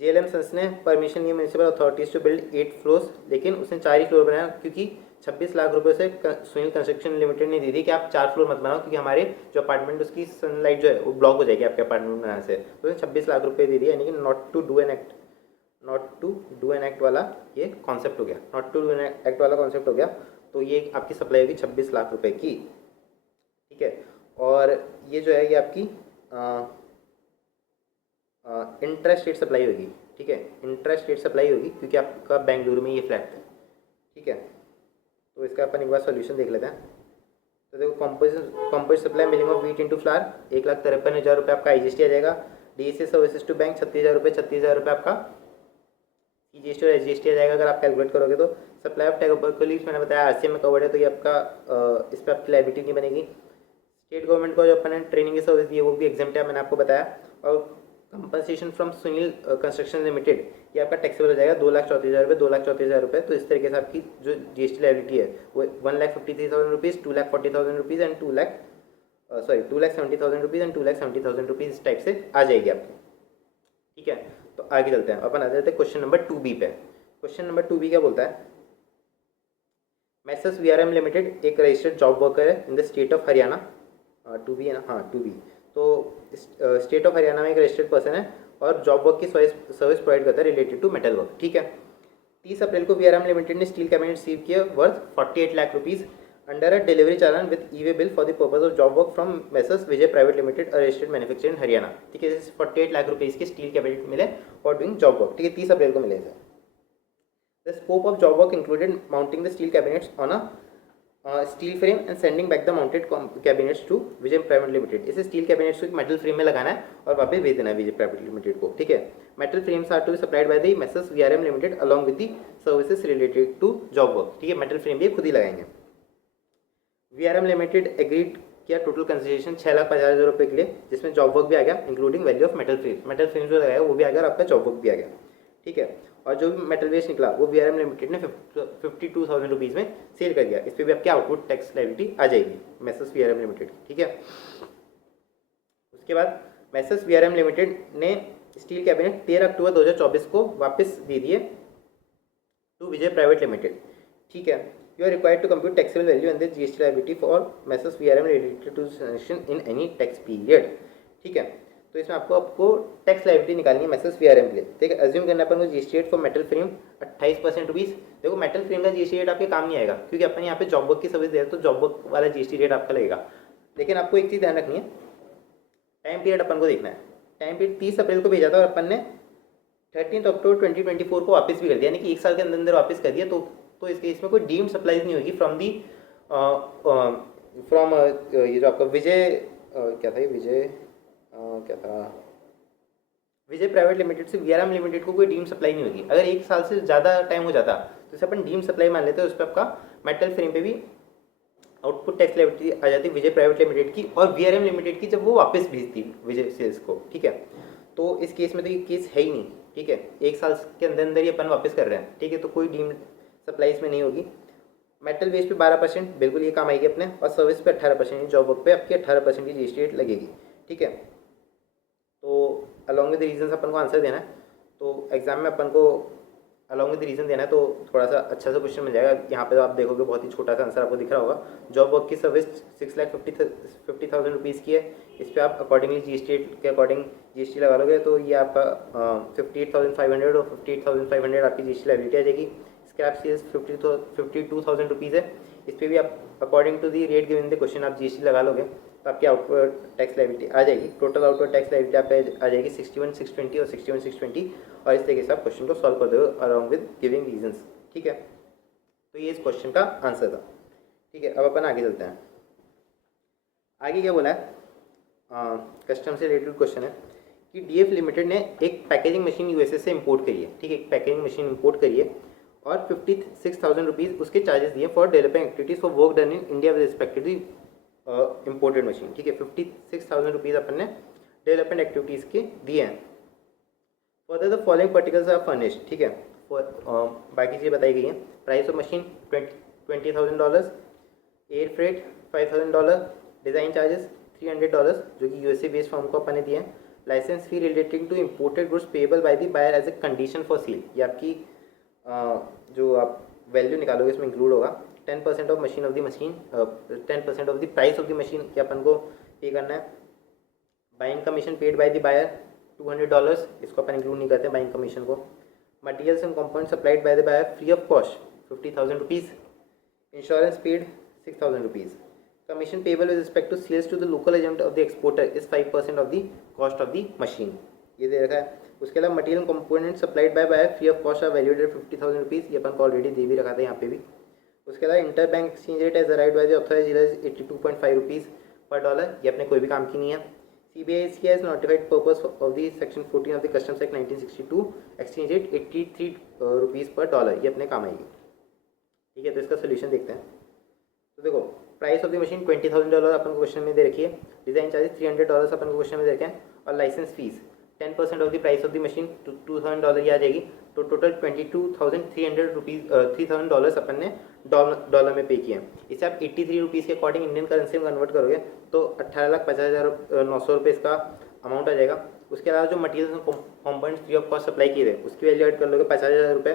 JLM संस ने परमिशन ली municipal authorities to build 8 floors, लेकिन उसने 4 ही फ्लोर बनाया, क्योंकि 26 लाख रुपए से सुनील कंस्ट्रक्शन लिमिटेड ने दी थी कि आप 4 फ्लोर मत बनाओ, क्योंकि हमारे जो अपार्टमेंट उसकी सनलाइट जो है वो ब्लॉक हो जाएगी आपके अपार्टमेंट बनाने से। तो उसने 26 लाख रुपए दे दिया, यानी कि not to do an act वाला ये कॉन्सेप्ट हो गया, not to do an act वाला कॉन्सेप्ट हो गया। तो ये आपकी सप्लाई होगी 26 लाख रुपए की, ठीक है। और ये जो है ये आपकी इंट्रा स्टेट सप्लाई होगी, ठीक है। इंट्रा स्टेट सप्लाई होगी क्योंकि आपका बेंगलुरु में ये फ्लैट है, ठीक है। तो इसका अपन एक बार सॉल्यूशन देख लेते हैं। तो देखो composite supply milling of wheat into flower 1,53,000 रुपये आपका IGST आ जाएगा। DSA सर्विसेज टू बैंक 36,000 रुपये, 36,000 रुपये आपका GST और SGST आ जाएगा अगर आप कैलकुलेट करोगे तो। सप्लाई ऑफ टोबैको लीव्स मैंने बताया RCM में कवर्ड है, तो ये आपका इस पर आपकी लायबिलिटी नहीं बनेगी। स्टेट गवर्नमेंट को जो अपन ने ट्रेनिंग की सर्विस दी है वो भी एग्जाम्प्ट है, मैंने आपको बताया। और compensation from Sunil construction limited ये आपका टैक्सेबल हो जाएगा 2,34,000 रुपये, 2,34,000 रुपये। तो इस तरीके से आपकी जो GST लायबिलिटी है वो 1,53,000 rupees, 2,40,000 rupees and 2,70,000 rupees and 2,70,000 rupees इस टाइप से आ जाएगी आपकी, ठीक है। तो आगे चलते हैं, अपन आ जाते हैं क्वेश्चन नंबर 2B पे। क्वेश्चन नंबर 2B क्या बोलता है, मैसर्स VRM लिमिटेड एक रजिस्टर्ड जॉब वर्कर है इन the state of Haryana, 2B है ना, हाँ 2B। तो स्टेट ऑफ हरियाणा में एक रजिस्टर्ड पर्सन है और जॉब वर्क की सर्विस प्रोवाइड करता है रिलेटेड टू मेटल वर्क, ठीक है। 30 अप्रैल को VRM लिमिटेड ने स्टील कैबिनेट रिसीव किया worth 48 lakh rupees under a delivery challan with e-way bill for the purpose of job work from Messrs Vijay private limited registered manufacture इन हरियाणा, ठीक है। 48 lakh rupees के steel cabinet मिले for doing job work, ठीक है। 30 अप्रैल को मिले थे। The scope of job work included mounting the steel cabinets on a steel frame and sending back the mounted cabinets to Vijay private limited. इसे स्टील कैबिनेट्स को एक metal frame में लगाना है और वापस भेज देना है विजय प्राइवेट लिमिटेड को, ठीक है। Metal frames are to be supplied by the messrs VRM limited along with the services related to job work, ठीक है। मेटल फ्रेम भी खुद ही लगाएंगे। VRM लिमिटेड एग्रीड किया टोटल कंसिडरेशन 6,50,000 रुपये के लिए, जिसमें जॉब वर्क भी आ गया including value of metal frame जो लगाया वो भी आ गया और आपका जॉब वर्क भी आ गया, ठीक है। और जो भी मेटल वेस्ट निकला वो VRM लिमिटेड ने 52,000 रुपीज़ में सेल कर दिया। इस पर भी आपकी आउटपुट टैक्स लायबिलिटी आ जाएगी मैसर्स VRM लिमिटेड, ठीक है। उसके बाद मैसर्स VRM लिमिटेड ने स्टील कैबिनेट 13 अक्टूबर 2024 को वापस दे दिए टू विजय प्राइवेट लिमिटेड। ठीक है, you are required to compute taxable value and the GST liability for messrs VRM related to transaction in any tax period. ठीक है, तो इसमें आपको टैक्स लायबिलिटी निकालनी है मैसेस वीआरएम के लिए। ठीक है, अज्यूम करना अपन को GST rate for metal frame 28% rupees. देखो मेटल फ्रेम का जीएसटी रेट आपके काम नहीं आएगा क्योंकि अपन यहाँ पे जॉब वर्क की सर्विस दे रहे हैं, तो जॉब वर्क वाला जीएसटी रेट आपका लगेगा। लेकिन आपको एक चीज़ ध्यान रखनी है, टाइम पीरियड अपन को देखना है। टाइम पीरियड 30 अप्रैल को भेजा था और अपन ने 13 अक्टूबर 2024 को वापस भी कर दिया, यानी कि एक साल के अंदर अंदर वापस कर दिया। तो इस केस में कोई डीम्ड सप्लाईज नहीं होगी फ्रॉम दी फ्रॉम ये जो आपका विजय क्या था, ये विजय क्या था, विजय प्राइवेट लिमिटेड से वीआरएम लिमिटेड को कोई डीम सप्लाई नहीं होगी। अगर एक साल से ज़्यादा टाइम हो जाता तो इसे अपन डीम सप्लाई मान लेते हैं, उस पर आपका मेटल फ्रेम पे भी आउटपुट टैक्स लायबिलिटी आ जाती विजय प्राइवेट लिमिटेड की और वीआरएम लिमिटेड की जब वो वापस भेजती विजय सेल्स को। ठीक है, तो इस केस में तो ये केस है ही नहीं। ठीक है, एक साल के अंदर अंदर ही अपन वापस कर रहे हैं। ठीक है, तो कोई डीम सप्लाई इसमें नहीं होगी। मेटल वेस्ट पे 12% बिल्कुल ये काम आएगी अपने, और सर्विस पे 18%, जॉब वर्क पे आपकी 18% की जीएसटी रेट लगेगी। ठीक है, तो अलॉन्ग विद रीजंस अपन को आंसर देना है। तो एग्जाम में अपन को अलॉन्ग विद रीजन देना है, तो थोड़ा सा अच्छा सा क्वेश्चन मिल जाएगा। यहाँ पे तो आप देखोगे बहुत ही छोटा सा आंसर आपको दिख रहा होगा। जॉब वर्क की सर्विस 6,50,000 रुपीज़ की है। इस पर आप अकॉर्डिंगली जीएसटी के अकॉर्डिंग जीएसटी लगा लोगे तो ये आपका 58,500 और 58,500 आपकी जीएसटी लायबिलिटी आ जाएगी। स्क्रैप सेल्स 52,000 रुपीज़ है। इस पर भी आप according to the rate given the question आप जीएसटी लगा लोगे तो आपकी आउटवर्ड टैक्स लायबिलिटी आ जाएगी। टोटल आउटवर्ड टैक्स लायबिलिटी आप पे आ जाएगी 61,620 और 61,620, और इस तरीके से आप क्वेश्चन को सॉल्व कर दोगे अलॉन्ग विद गिविंग रीजंस। ठीक है, तो ये इस क्वेश्चन का आंसर था। ठीक है, अब अपन आगे चलते हैं। आगे क्या बोला है, कस्टम से रिलेटेड क्वेश्चन है कि डीएफ लिमिटेड ने एक पैकेजिंग मशीन यूएसए से इंपोर्ट करी है। ठीक है, एक पैकेजिंग मशीन इंपोर्ट करी है और 56,000 रुपीज़ उसके चार्जेस दिए for developing activities for work done in India with respect to the imported machine. ठीक है, 56,000 रुपीज़ अपन ने डेवलपमेंट एक्टिविटीज़ के दिए हैं। Further the following particulars are furnished. ठीक है, बाकी चीज़ें बताई गई हैं। Price of machine $20,000, air freight $5,000, design charges $300 जो कि यूएसए बेस्ड फॉर्म को अपन ने दिए हैं। Licence fee relating to imported goods payable by the buyer as a condition for sale, ये आपकी जो आप वैल्यू निकालोगे इसमें इंक्लूड होगा। 10% of machine of the machine 10% of the price of the machine कि अपन को पे करना है। Buying commission paid by the buyer $200, इसको अपन इंक्लूड नहीं करते बाइंग कमीशन को। Materials and component supplied by the buyer free of cost 50,000 rupees. Insurance paid 6,000 rupees. Commission payable with respect to sales to the local agent of the exporter is 5% of the cost of the machine, ये दे रखा है। उसके अलावा material component supplied by buyer free of cost are valued at 50,000 rupees, ये अपन को already दे भी रखा था यहाँ पे भी। उसके अलावा inter bank exchange rate as arrived by the authorised dealers 82.5 rupees per dollar, ये अपने कोई भी काम की नहीं है। CBISC has notified purpose of the section 14 of the Customs Act 1962 exchange rate 83 rupees per dollar, ये अपने काम आएगी। ठीक है, तो इसका सोल्यूशन देखते हैं। तो देखो प्राइस ऑफ द मशीन $20,000 अपन को क्वेश्चन में दे रखी है। डिज़ाइन चार्जेस $300 अपन को क्वेश्चन में दे रखे हैं, और licence fees 10% of the price of the machine $2,000 ये आ जाएगी। तो टोटल 22,300 रुपीज़ $3,000 अपन ने डॉलर में पे किए हैं। इसे आप 83 रुपीज़ के अकॉर्डिंग इंडियन करेंसी में कन्वर्ट करोगे तो 18,50,900 रुपये इसका अमाउंट आ जाएगा। उसके अलावा जो material components free of cost supply किए थे उसकी वैल्यू ऐड कर लोगे 50,000 रुपये,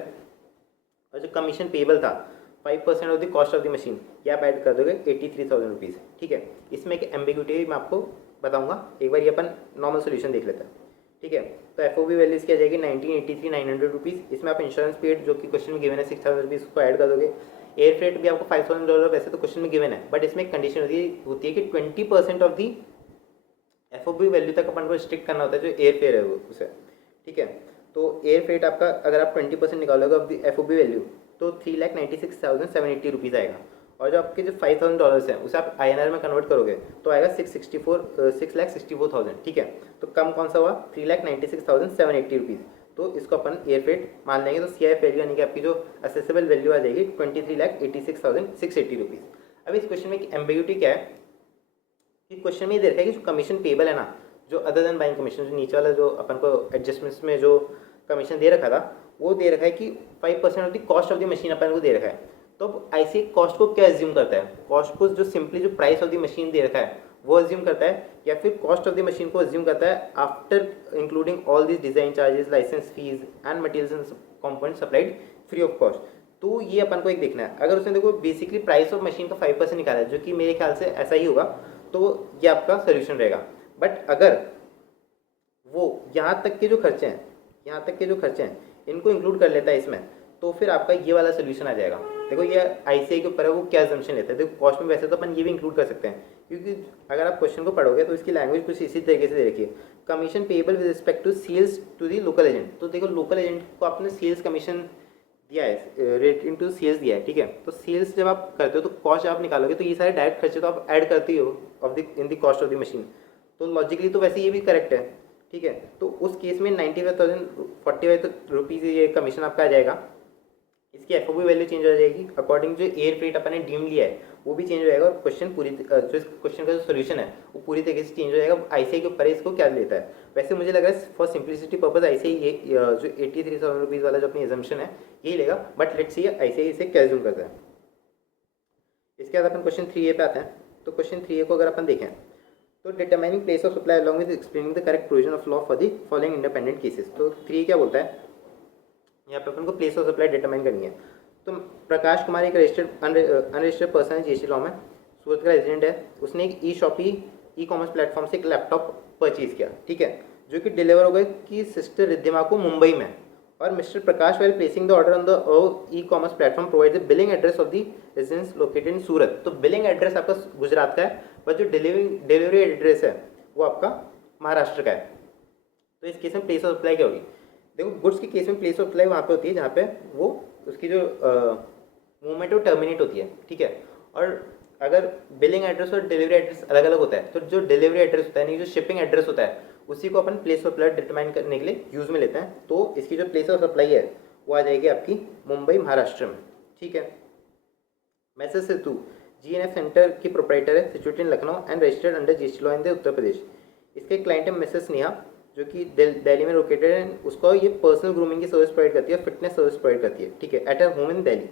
और जो कमीशन पेबल था 5% of the cost of the machine, ये आप ऐड कर दोगे 83,000 रुपीज़। ठीक है, इसमें एक एम्बिग्यूटी मैं आपको बताऊंगा, एक बार ये अपन नॉर्मल सोल्यूशन देख लेते हैं। ठीक है, तो FOB वैल्यू इसकी आ जाएगी 1983,900 रुपीज़। इसमें आप इंश्योरेंस पेड जो कि क्वेश्चन में गिवन है 6,000 रुपीज़ को ऐड कर दोगे। एयर फ्रेट भी आपको $5,000 वैसे तो क्वेश्चन में गिवन है, बट इसमें एक कंडीशन होती है कि 20% ऑफ दी FOB वैल्यू तक अपन को स्ट्रिक्ट करना होता है जो एयर फेयर है वो उसे। ठीक है, तो एयर फ्रेट आपका अगर आप 20% निकालोगे ऑफ दी FOB वैल्यू तो 3,96,780 रुपीज़ आएगा, और जो आपके जो $5,000 हैं उसे आप INR में कन्वर्ट करोगे तो आएगा 6,64,000। ठीक है, तो कम कौन सा हुआ 3,96,780 रुपीज़, तो इसको अपन एयर फ्रेट मान लेंगे। तो CIF वैल्यू यानी कि आपकी जो असेसेबल वैल्यू आ जाएगी 23,86,680 रुपीज़। अब इस क्वेश्चन में एक एम्बिग्यूटी क्या है कि क्वेश्चन में ये दे रखा है कि जो कमीशन पेबल है ना, जो अदर देन बाइंग कमीशन, जो नीचे वाला जो अपन को एडजस्टमेंट्स में जो कमीशन दे रखा था वो दे रखा है कि 5% of the cost of the machine अपन को दे रखा है। तो ऐसे कॉस्ट को क्या एज्यूम करता है, कॉस्ट को जो सिंपली जो प्राइस ऑफ द मशीन दे रखा है वो अज्यूम करता है, या फिर कॉस्ट ऑफ द मशीन को अज्यूम करता है after including all this design charges, licence fees and materials and component supplied free of cost. तो ये अपन को एक देखना है। अगर उसने देखो बेसिकली प्राइस ऑफ मशीन का 5% निकाला है, जो कि मेरे ख्याल से ऐसा ही होगा, तो ये आपका सोल्यूशन रहेगा। बट अगर वो यहाँ तक के जो खर्चे हैं, यहाँ तक के जो खर्चे हैं इनको इंक्लूड कर लेता है इसमें, तो फिर आपका ये वाला सोल्यूशन आ जाएगा। देखो ये आईसीआई के ऊपर है वो क्या assumption लेता है। देखो कॉस्ट में वैसे तो अपन ये भी इंक्लूड कर सकते हैं, क्योंकि अगर आप क्वेश्चन को पढ़ोगे तो इसकी लैंग्वेज कुछ इसी तरीके से दे रखी है, commission payable with respect to sales to the local agent. तो देखो लोकल एजेंट को आपने सेल्स कमीशन दिया है, रेट इनटू सेल्स दिया है, ठीक है। तो सेल्स जब आप करते हो तो कॉस्ट आप निकालोगे, तो ये सारे डायरेक्ट खर्चे तो आप ऐड करते ही हो of the in the cost of the machine. तो लॉजिकली तो वैसे ये भी करेक्ट है, ठीक है। तो उस केस में 95,045 रुपीज़ ये कमीशन आपका आ जाएगा। इसकी एफओबी वैल्यू चेंज हो जाएगी अकॉर्डिंग जो एयर फ्रेट अपन ने डीम लिया है वो भी चेंज हो जाएगा, और क्वेश्चन पूरी जो इस क्वेश्चन का जो सोल्यूशन है वो पूरी तरीके से चेंज हो जाएगा। आईसीआई के ऊपर इसको क्या लेता है। वैसे मुझे लग रहा है फॉर सिंप्लिसिटी पर्पज आईसीआई ये जो 83,000 रुपीज़ वाला जो अपनी एजम्पशन है यही लेगा, बट लेट्स सी आईसीआई इसे क्या एज्यूम करता है। इसके बाद अपन क्वेश्चन 3A पे आते हैं। तो क्वेश्चन 3A को अगर अपन देखें तो determining place of supply along with explaining the correct provision of law for the following independent cases. तो 3A क्या बोलता है, यहाँ पे अपन को प्लेस ऑफ सप्लाई डिटरमाइन करनी है। तो प्रकाश कुमार एक रजिस्टर्ड अनरजिस्टर्ड पर्सन है जीएसटी लॉ में, सूरत का रेजिडेंट है। उसने एक ई कॉमर्स प्लेटफॉर्म से एक लैपटॉप परचेज किया, ठीक है, जो कि डिलीवर हो गया कि सिस्टर रिद्धिमा को मुंबई में। और mister Prakash well placing the order on the e commerce platform provide the billing address of the residence located in Surat. तो बिलिंग एड्रेस आपका गुजरात का है, बट जो डिलीवरी एड्रेस है वो आपका महाराष्ट्र का है। तो इस केस में प्लेस ऑफ सप्लाई क्या होगी। देखो गुड्स के केस में प्लेस ऑफ सप्लाई वहाँ पे होती है जहाँ पे वो उसकी जो मूवमेंट है वो टर्मिनेट होती है, ठीक है। और अगर बिलिंग एड्रेस और डिलीवरी एड्रेस अलग अलग होता है, तो जो डिलीवरी एड्रेस होता है नहीं जो शिपिंग एड्रेस होता है उसी को अपन प्लेस ऑफ सप्लाई डिटरमाइन करने के लिए यूज़ में लेते हैं। तो इसकी जो प्लेस ऑफ सप्लाई है वो आ जाएगी आपकी मुंबई महाराष्ट्र में, ठीक है। मैसेज सेतु जीएनएफ सेंटर की प्रोप्राइटर है, situated in Lucknow and registered under GST law in the Uttar Pradesh. इसके क्लाइंट है मिसेस नेहा, जो कि दिल्ली में लोकेटेड है। उसको ये पर्सनल ग्रूमिंग की सर्विस प्रोवाइड करती है, फिटनेस सर्विस प्रोवाइड करती है, ठीक है, at a home in Delhi.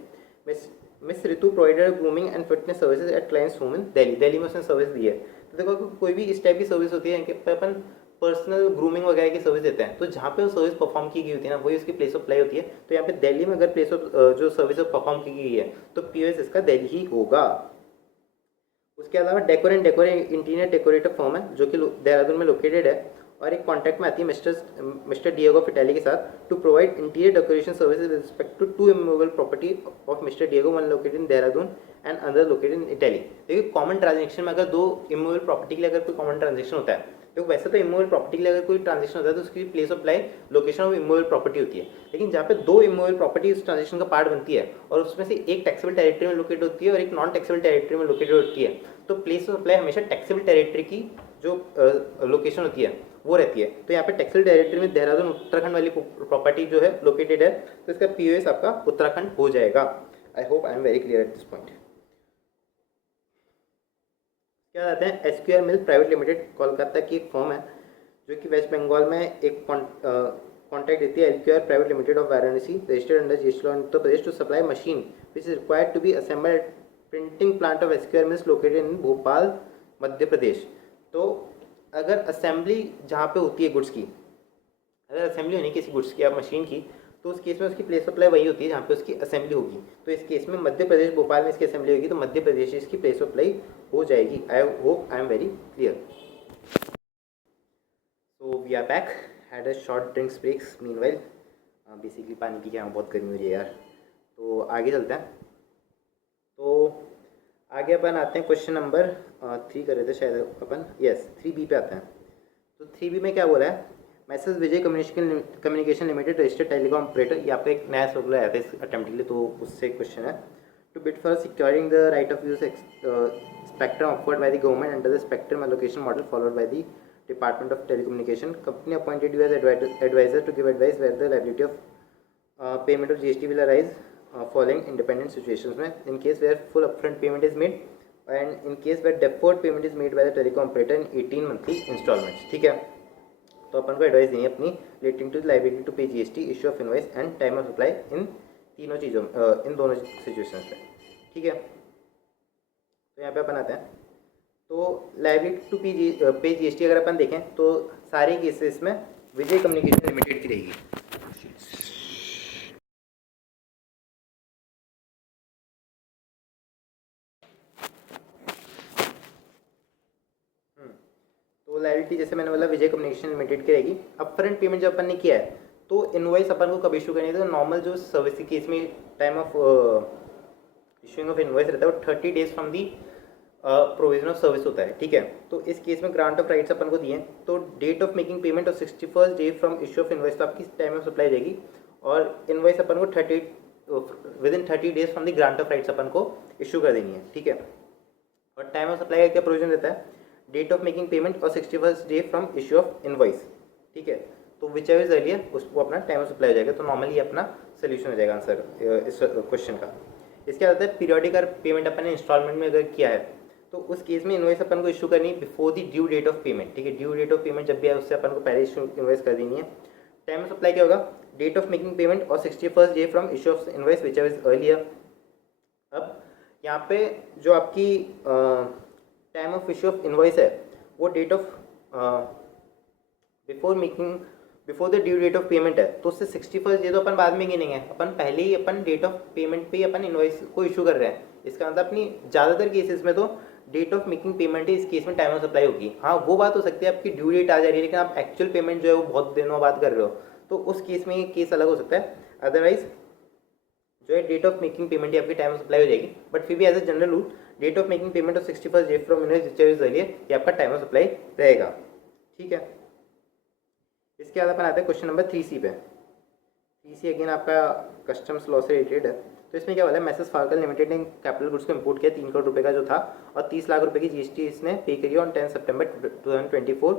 Miss Ritu provided grooming and fitness services at clients home in Delhi. Delhi में उसने सर्विस दी है। तो देखो कोई भी इस टाइप की सर्विस होती है कि अपन पर्सनल ग्रूमिंग वगैरह की सर्विस देते हैं, तो जहाँ पे वो सर्विस परफॉर्म की गई होती है ना वही उसकी प्लेस ऑफ प्ले होती है। तो यहाँ पे दिल्ली में अगर प्लेस ऑफ जो सर्विस परफॉर्म की गई है तो पीओएस इसका दिल्ली ही होगा। उसके अलावा डेकोर इंटीरियर डेकोरेटर फर्म है जो कि देहरादून में लोकेटेड है, और एक कॉन्टैक्ट में आती है मिस्टर डिएगो फिटेली के साथ to provide interior decoration services with respect to to immovable property of mister Diego, one located in Dehradun and other located in Italy. देखिए कॉमन ट्रांजेक्शन में अगर दो इमूवेबल प्रॉपर्टी के लिए अगर कोई कॉमन ट्रांजेक्शन होता है, तो वैसे तो इमूवेबल प्रॉपर्टी के लिए अगर कोई ट्रांजेक्शन होता है तो उसकी place of ply location of immovable property होती है। लेकिन जहाँ पे दो इमूवेबल प्रॉपर्टी इस ट्रांजेक्शन का पार्ट बनती है और उसमें से एक टैक्सेबल टेरिटरी में लोकेट होती है और एक नॉन टैक्सेबल टेरिटरी में लोकेटेड होती है, तो प्लेस ऑफ प्लाई हमेशा टैक्सेबल टेरिटरी की जो लोकेशन होती है वो रहती है। तो यहाँ पे टैक्सेबल टेरिटरी में देहरादून उत्तराखंड वाली प्रॉपर्टी जो है लोकेटेड है, तो इसका पीओएस आपका उत्तराखंड हो जाएगा। आई hope I am very clear at this point. क्या कहते हैं, SQR mill private limited Kolkata की एक फर्म है जो कि वेस्ट बंगाल में एक कॉन्ट्रैक्ट देती है। SQR private limited of Varanasi registered under GST law in Uttar Pradesh to supply machine which is required to be assembled printing plant of SQR mills located in Bhopal Madhya Pradesh. तो अगर असेंबली जहाँ पे होती है गुड्स की, अगर असेंबली होनी किसी गुड्स की या मशीन की, तो उस केस में उसकी प्लेस ऑफ प्लाई वही होती है जहाँ पे उसकी असेंबली होगी। तो इस केस में मध्य प्रदेश भोपाल में इसकी असेंबली होगी, तो मध्य प्रदेश इसकी प्लेस ऑफ प्लाई हो जाएगी। I hope I am very clear. So we are back, had a short drinks breaks meanwhile. Basically पानी पी के यहाँ बहुत गर्मी हो रही है यार। तो आगे चलते हैं। तो आगे अपन आते हैं क्वेश्चन नंबर 3 कर रहे थे शायद अपन, यस 3B पे आते हैं। तो 3B में क्या बोला है, messrs Vijay communication limited registered telecom operator. ये आपका एक नया सर्कुलर आया था इस अटेम्प्ट के लिए, तो उससे क्वेश्चन है to bid for securing the right of use spectrum offered by the government under the spectrum allocation model followed by the department of telecommunication. Company appointed you as adviser to give advice where the liability of payment of GST will arise following independent situations में, in case where full upfront payment is made and in case where deferred payment is made by the telecom operator in 18 monthly installments। ठीक है, तो अपन को advice देनी है अपनी relating to liability to pay GST, issue of invoice and time of supply इन तीनों चीज़ों इन दोनों सिचुएशंस में। ठीक है, तो यहाँ पे अपन आते हैं। तो लायबिलिटी टू पे जीएसटी अगर अपन देखें तो सारे केसेस में विजय कम्युनिकेशन लिमिटेड की रहेगी। तो लायबिलिटी जैसे मैंने बोला विजय कम्युनिकेशन लिमिटेड की रहेगी। अपफ्रंट पेमेंट जब अपन ने किया है तो इनवॉइस अपन को कब इशू करनी है, तो नॉर्मल जो सर्विस केस में time of issuing of invoice रहता है वो 30 days from the provision of service होता है, ठीक है। तो इस केस में ग्रांट ऑफ राइट्स अपन को दिए हैं, तो डेट ऑफ मेकिंग पेमेंट और 61st day from issue of invoice तो आपकी टाइम ऑफ सप्लाई रहेगी, और इनवॉइस अपन को 30 within 30 days from the grant of rights अपन को इशू कर देनी है, ठीक है। और टाइम ऑफ सप्लाई का क्या प्रोविजन रहता है, डेट ऑफ मेकिंग पेमेंट और 61st day from issue of invoice, ठीक है। तो विच एवर इज अर्लियर उसको अपना टाइम ऑफ सप्लाई हो जाएगा। तो नॉर्मली अपना सोल्यूशन हो जाएगा आंसर इस क्वेश्चन का। इसके बाद पीरियोडिक पेमेंट अपन ने इंस्टॉलमेंट में अगर किया है तो उस केस में इनवॉइस अपन को इशू करनी है before the due date of payment, ठीक है। ड्यू डेट ऑफ पेमेंट जब भी है उससे अपन को पहले इशू इनवॉइस कर देनी है। टाइम ऑफ सप्लाई क्या होगा, डेट ऑफ मेकिंग पेमेंट और 61st day from issue of invoice whichever is earlier. अब यहाँ पे जो आपकी time of issue of invoice है वो date of before the due date of payment है, तो उससे 61st डे तो अपन बाद में गिनेंगे, अपन पहले ही अपन डेट ऑफ पेमेंट पे ही अपन इनवॉइस को इशू कर रहे हैं। इसका मतलब अपनी ज़्यादातर केसेस में तो डेट ऑफ मेकिंग पेमेंट है, इस केस में टाइम ऑफ सप्लाई होगी। हाँ वो बात हो सकती है आपकी ड्यू डेट आ जा रही है लेकिन आप एक्चुअल पेमेंट जो है वो बहुत दिनों बाद कर रहे हो, तो उस केस में ये केस अलग हो सकता है। अदरवाइज जो है डेट ऑफ मेकिंग पेमेंट ही आपकी टाइम ऑफ सप्लाई हो जाएगी। बट फिर भी as a general rule date of making payment और 61st day from invoice which is earlier ये आपका टाइम ऑफ सप्लाई रहेगा, ठीक है। इसके बाद अपन आते हैं क्वेश्चन नंबर 3C पे। 3C अगेन आपका कस्टम्स लॉ से रिलेटेड है। तो इसमें क्या बोला है, मैसेज फार्कल लिमिटेड ने कैपिटल गुड्स को इंपोर्ट किया 3 करोड़ रुपए का जो था, और 30 लाख रुपए की जीएसटी इसने पे करी ऑन 10 सितंबर 2024,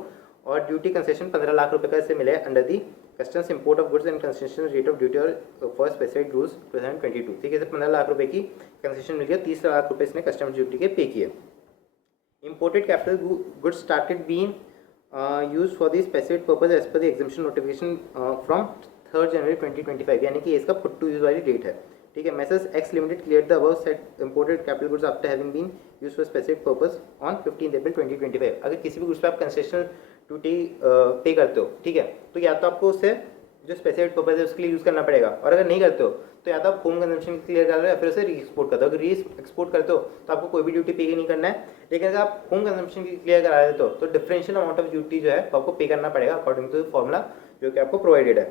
और ड्यूटी कंसेशन 15 लाख रुपए का इससे मिला है under the customs import of goods and concession rate of duty और फॉर स्पेसिफिक रूल्स 2022, ठीक है। 15 लाख रुपए की कंसेशन मिल गया, 30 लाख रुपए इसने कस्टम्स ड्यूटी के पे किए। Imported capital goods started being use for the specific purpose as per the exemption notification from 3 January 2025, यानी कि इसका पुट टू यूज वाली डेट है, ठीक है। Messrs X limited cleared the above set imported capital goods after having been use for specific purpose on 15 April 2025। अगर किसी भी गुड्स पे आप कंसेशनल ड्यूटी पे करते हो, ठीक है, तो या तो आपको उससे जो स्पेसिफिक पर्पज है उसके लिए यूज़ करना पड़ेगा, और अगर नहीं करते हो तो या तो आप होम कंजम्पशन क्लियर कर रहे हो या फिर उसे री एक्सपोर्ट करते हो। अगर री एक्सपोर्ट करते हो तो आपको कोई भी ड्यूटी पे नहीं करना है, लेकिन अगर आप होम कंजम्पशन की क्लियर करा देते हो तो डिफरेंशियल अमाउंट ऑफ ड्यूटी जो है वो आपको पे करना पड़ेगा अकॉर्डिंग टू द फॉर्मूला जो कि आपको प्रोवाइडेड है,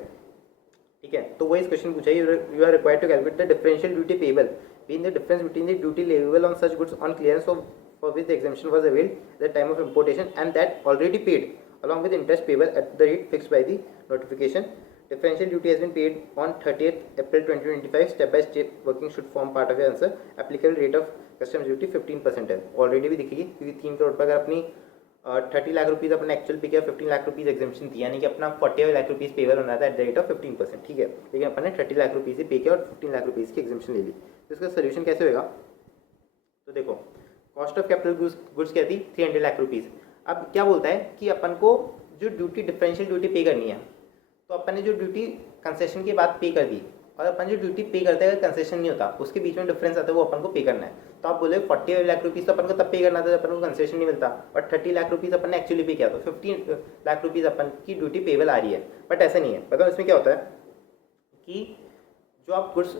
ठीक है। तो वही इस क्वेश्चन पूछा है, you are required to calculate the differential duty payable being the difference between the duty leviable on such goods on clearance of for which the exemption was availed at the time of importation and that already paid along with interest payable at the rate fixed by the notification. Differential duty has been paid on 30th April 2025. Step by step working should form part of your answer. Applicable rate of customs duty 15% है, already भी दिखेगी क्योंकि 3 करोड़ पर अगर अपनी 30 lakh rupees अपने actual पे किया, 15 लाख रुपीज़ एग्जामिशन दिया, यानी कि अपना 40 लाख रुपीज़ पेबल होना था एट द रेट ऑफ 15%, ठीक है। लेकिन अपन ने 30 लाख रुपीज़ ही पे किया और 15 लाख रुपीज़ की एग्जामिशन ले ली। तो इसका सोल्यूशन कैसे होगा, तो देखो कॉस्ट ऑफ कैपिटल गुड्स क्या थी 300 लाख रुपीज़। अब क्या बोलता है कि अपन को जो ड्यूटी डिफरेंशियल ड्यूटी पे करनी है, तो अपन ने जो ड्यूटी कंसेशन के बाद पे कर दी, और अपन जो ड्यूटी पे करते हैं अगर कंसेशन नहीं होता उसके बीच में डिफरेंस आता है वो अपन को पे करना है। तो आप बोले 40 लाख रुपीज़ तो अपन को तब पे करना था जब अपन को कंसेशन नहीं मिलता, और 30 लाख रुपीज़ अपन ने एक्चुअली पे किया, तो 15 लाख रुपीज़ अपन की ड्यूटी पेबल आ रही है। बट ऐसा नहीं है, पता इसमें क्या होता है कि जो आप गुड्स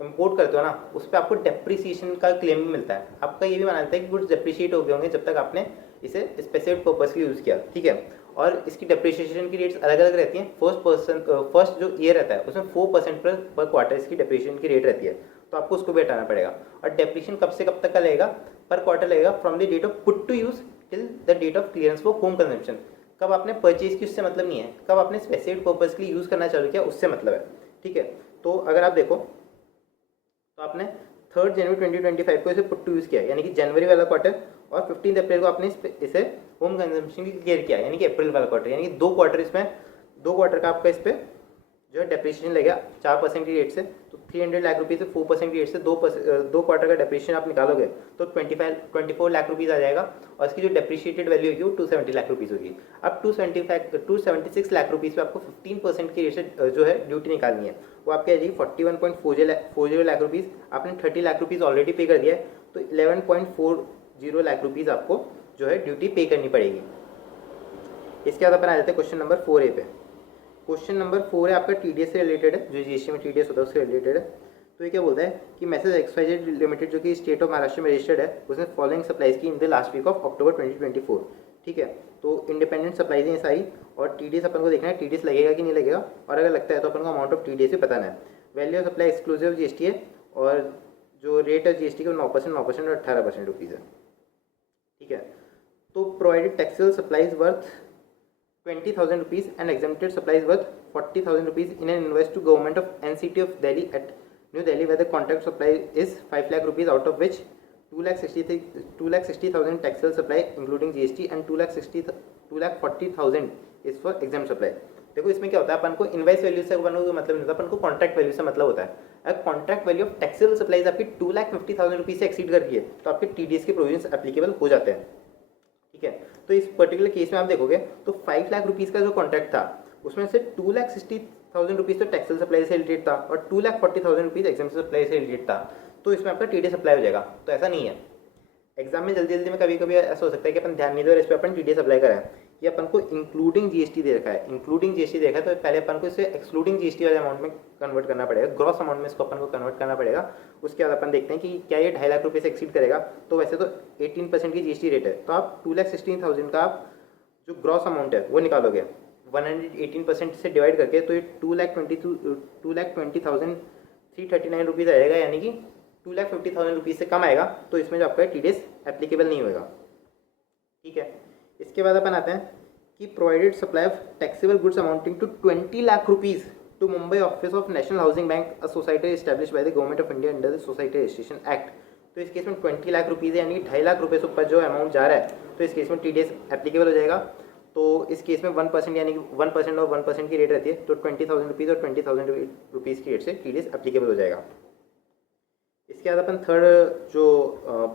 इम्पोर्ट करते हो ना उस पर आपको डेप्रिसिएशन का क्लेम भी मिलता है। आपका ये भी मानना है कि गुड्स डेप्रिशिएट हो गए होंगे जब तक आपने इसे स्पेसिफिक पर्पस के लिए यूज़ किया, ठीक है। और इसकी डेप्रिसिएशन की रेट्स अलग अलग रहती हैं। फर्स्ट जो ईयर रहता है उसमें 4% पर क्वार्टर इसकी डेप्रिसिएशन की रेट रहती है, तो आपको उसको भी हटाना पड़ेगा। और डेप्रिसिएशन कब से कब तक का लगेगा, पर क्वार्टर लगेगा from the date of put to use till the date of clearance for home consumption. कब आपने परचेज की उससे मतलब नहीं है, कब आपने स्पेसिफिक पर्पस के लिए यूज़ करना चालू किया उससे मतलब है, ठीक है। तो अगर आप देखो तो आपने 3 जनवरी 2025 को इसे पुट टू यूज़ किया, यानी कि जनवरी वाला क्वार्टर, और 15 अप्रैल को आपने इसे होम कंजम्पशन की क्लियर किया, यानी कि अप्रैल वाला क्वार्टर, यानी कि 2 क्वार्टर इसमें 2 क्वार्टर का आपका इस पर जो है डेप्रिसिएशन लगेगा 4% की रेट से। तो 300 लाख रुपीज़ से 4% की रेट से 2 क्वार्टर का डेप्रिसिएशन आप निकालोगे तो 24 लाख रुपीज़ आ जाएगा, और इसकी जो डेप्रिशिएटेड वैल्यू होगी वो 270 लाख रुपीज़ होगी। अब 276 लाख रुपीज़ पे आपको 15% की रेट से जो है ड्यूटी निकालनी है, वो आपकी आ जाएगी 41.40 लाख रुपीज़। आपने 30 लाख रुपीज़ ऑलरेडी पे कर दिया है, तो 0 लाख रुपीज़ आपको जो है ड्यूटी पे करनी पड़ेगी। इसके बाद अपन आ जाते हैं क्वेश्चन नंबर 4A पे। क्वेश्चन नंबर 4 है आपका TDS से रिलेटेड है, जो GST में TDS होता है उससे रिलेटेड है। तो ये क्या बोलता है कि मैसेज XYZ लिमिटेड जो कि स्टेट ऑफ महाराष्ट्र में रजिस्टर्ड है, उसने फॉलोइंग सप्लाईज की in the last week of October 2024। ठीक है, तो इंडिपेंडेंट सप्लाईज हैं सारी, और TDS अपन को देखना है TDS लगेगा कि नहीं लगेगा, और अगर लगता है तो अपन को अमाउंट ऑफ TDS भी बताना है। Value of supply exclusive GST है, और जो रेट है GST का 9% और 18% रुपीज़ है। ठीक है, तो provided taxable supplies worth 20,000 rupees and exempted supplies worth 40,000 rupees in an invoice to government of NCT of Delhi at New Delhi, where the contract supply is 5 lakh rupees, out of which 2,60,000 taxable supply including GST and 2,40,000 is for exempt supply। देखो इसमें क्या होता है, अपन को invoice value से अपन को मतलब नहीं होता, अपन को कॉन्ट्रैक्ट वैल्यू से मतलब होता है। अगर contract value of taxable supplies आपकी 2,50,000 रुपीज़ से एक्सीड कर रही है तो आपके TDS के प्रोविजंस एप्लीकेबल हो जाते हैं। ठीक है, तो इस पर्टिकुलर केस में आप देखोगे तो 5 लाख रुपीज़ का जो कॉन्ट्रैक्ट था उसमें से 2,60,000 रुपीज़ तो टैक्सेबल सप्लाई से रिलेटेड था और 2,40,000 रुपीज़ एग्जाम सप्लाई से रिलेटेड था, तो इसमें आपका TDS अप्लाई हो जाएगा। तो ऐसा नहीं है, एग्जाम में जल्दी जल्दी में कभी कभी ऐसा हो सकता है कि अपन ध्यान नहीं दे और इस पर अपन TDS अप्लाई करें। ये अपन को इंक्लूडिंग GST दे रखा है, इंक्लूडिंग GST देखा है, तो पहले अपन को इसे एक्सक्लूडिंग GST वाले अमाउंट में कन्वर्ट करना पड़ेगा, ग्रॉस अमाउंट में इसको अपन को कन्वर्ट करना पड़ेगा। उसके बाद अपन देखते हैं कि क्या ये 2.5 लाख रुपये से एक्सीड करेगा। तो वैसे तो 18% की GST रेट है, तो आप 2,16,000 का आप जो ग्रॉस अमाउंट है वो निकालोगे 118% से डिवाइड करके, तो ये 2,20,339 रुपीज़ आएगा, यानी कि 2,50,000 रुपीज़ से कम आएगा, तो इसमें जो आपका TDS एप्लीकेबल नहीं होगा। ठीक है, इसके बाद अपन आते हैं कि provided supply of taxable goods amounting to 20 lakh rupees to Mumbai office of national housing bank, a society establish by the government of India under the society registration act. तो इस केस में 20 लाख रुपीज़ है, यानी कि 2.5 लाख रुपये से ऊपर जो अमाउंट जा रहा है, तो इस केस में TDS एप्लीकेबल हो जाएगा। तो इस केस में 1%, यानी कि 1% और 1% की रेट रहती है, तो 20,000 रुपीज़ और 20,000 रुपीज़ की रेट से TDS एप्लीकेबल हो जाएगा। इसके बाद अपन थर्ड जो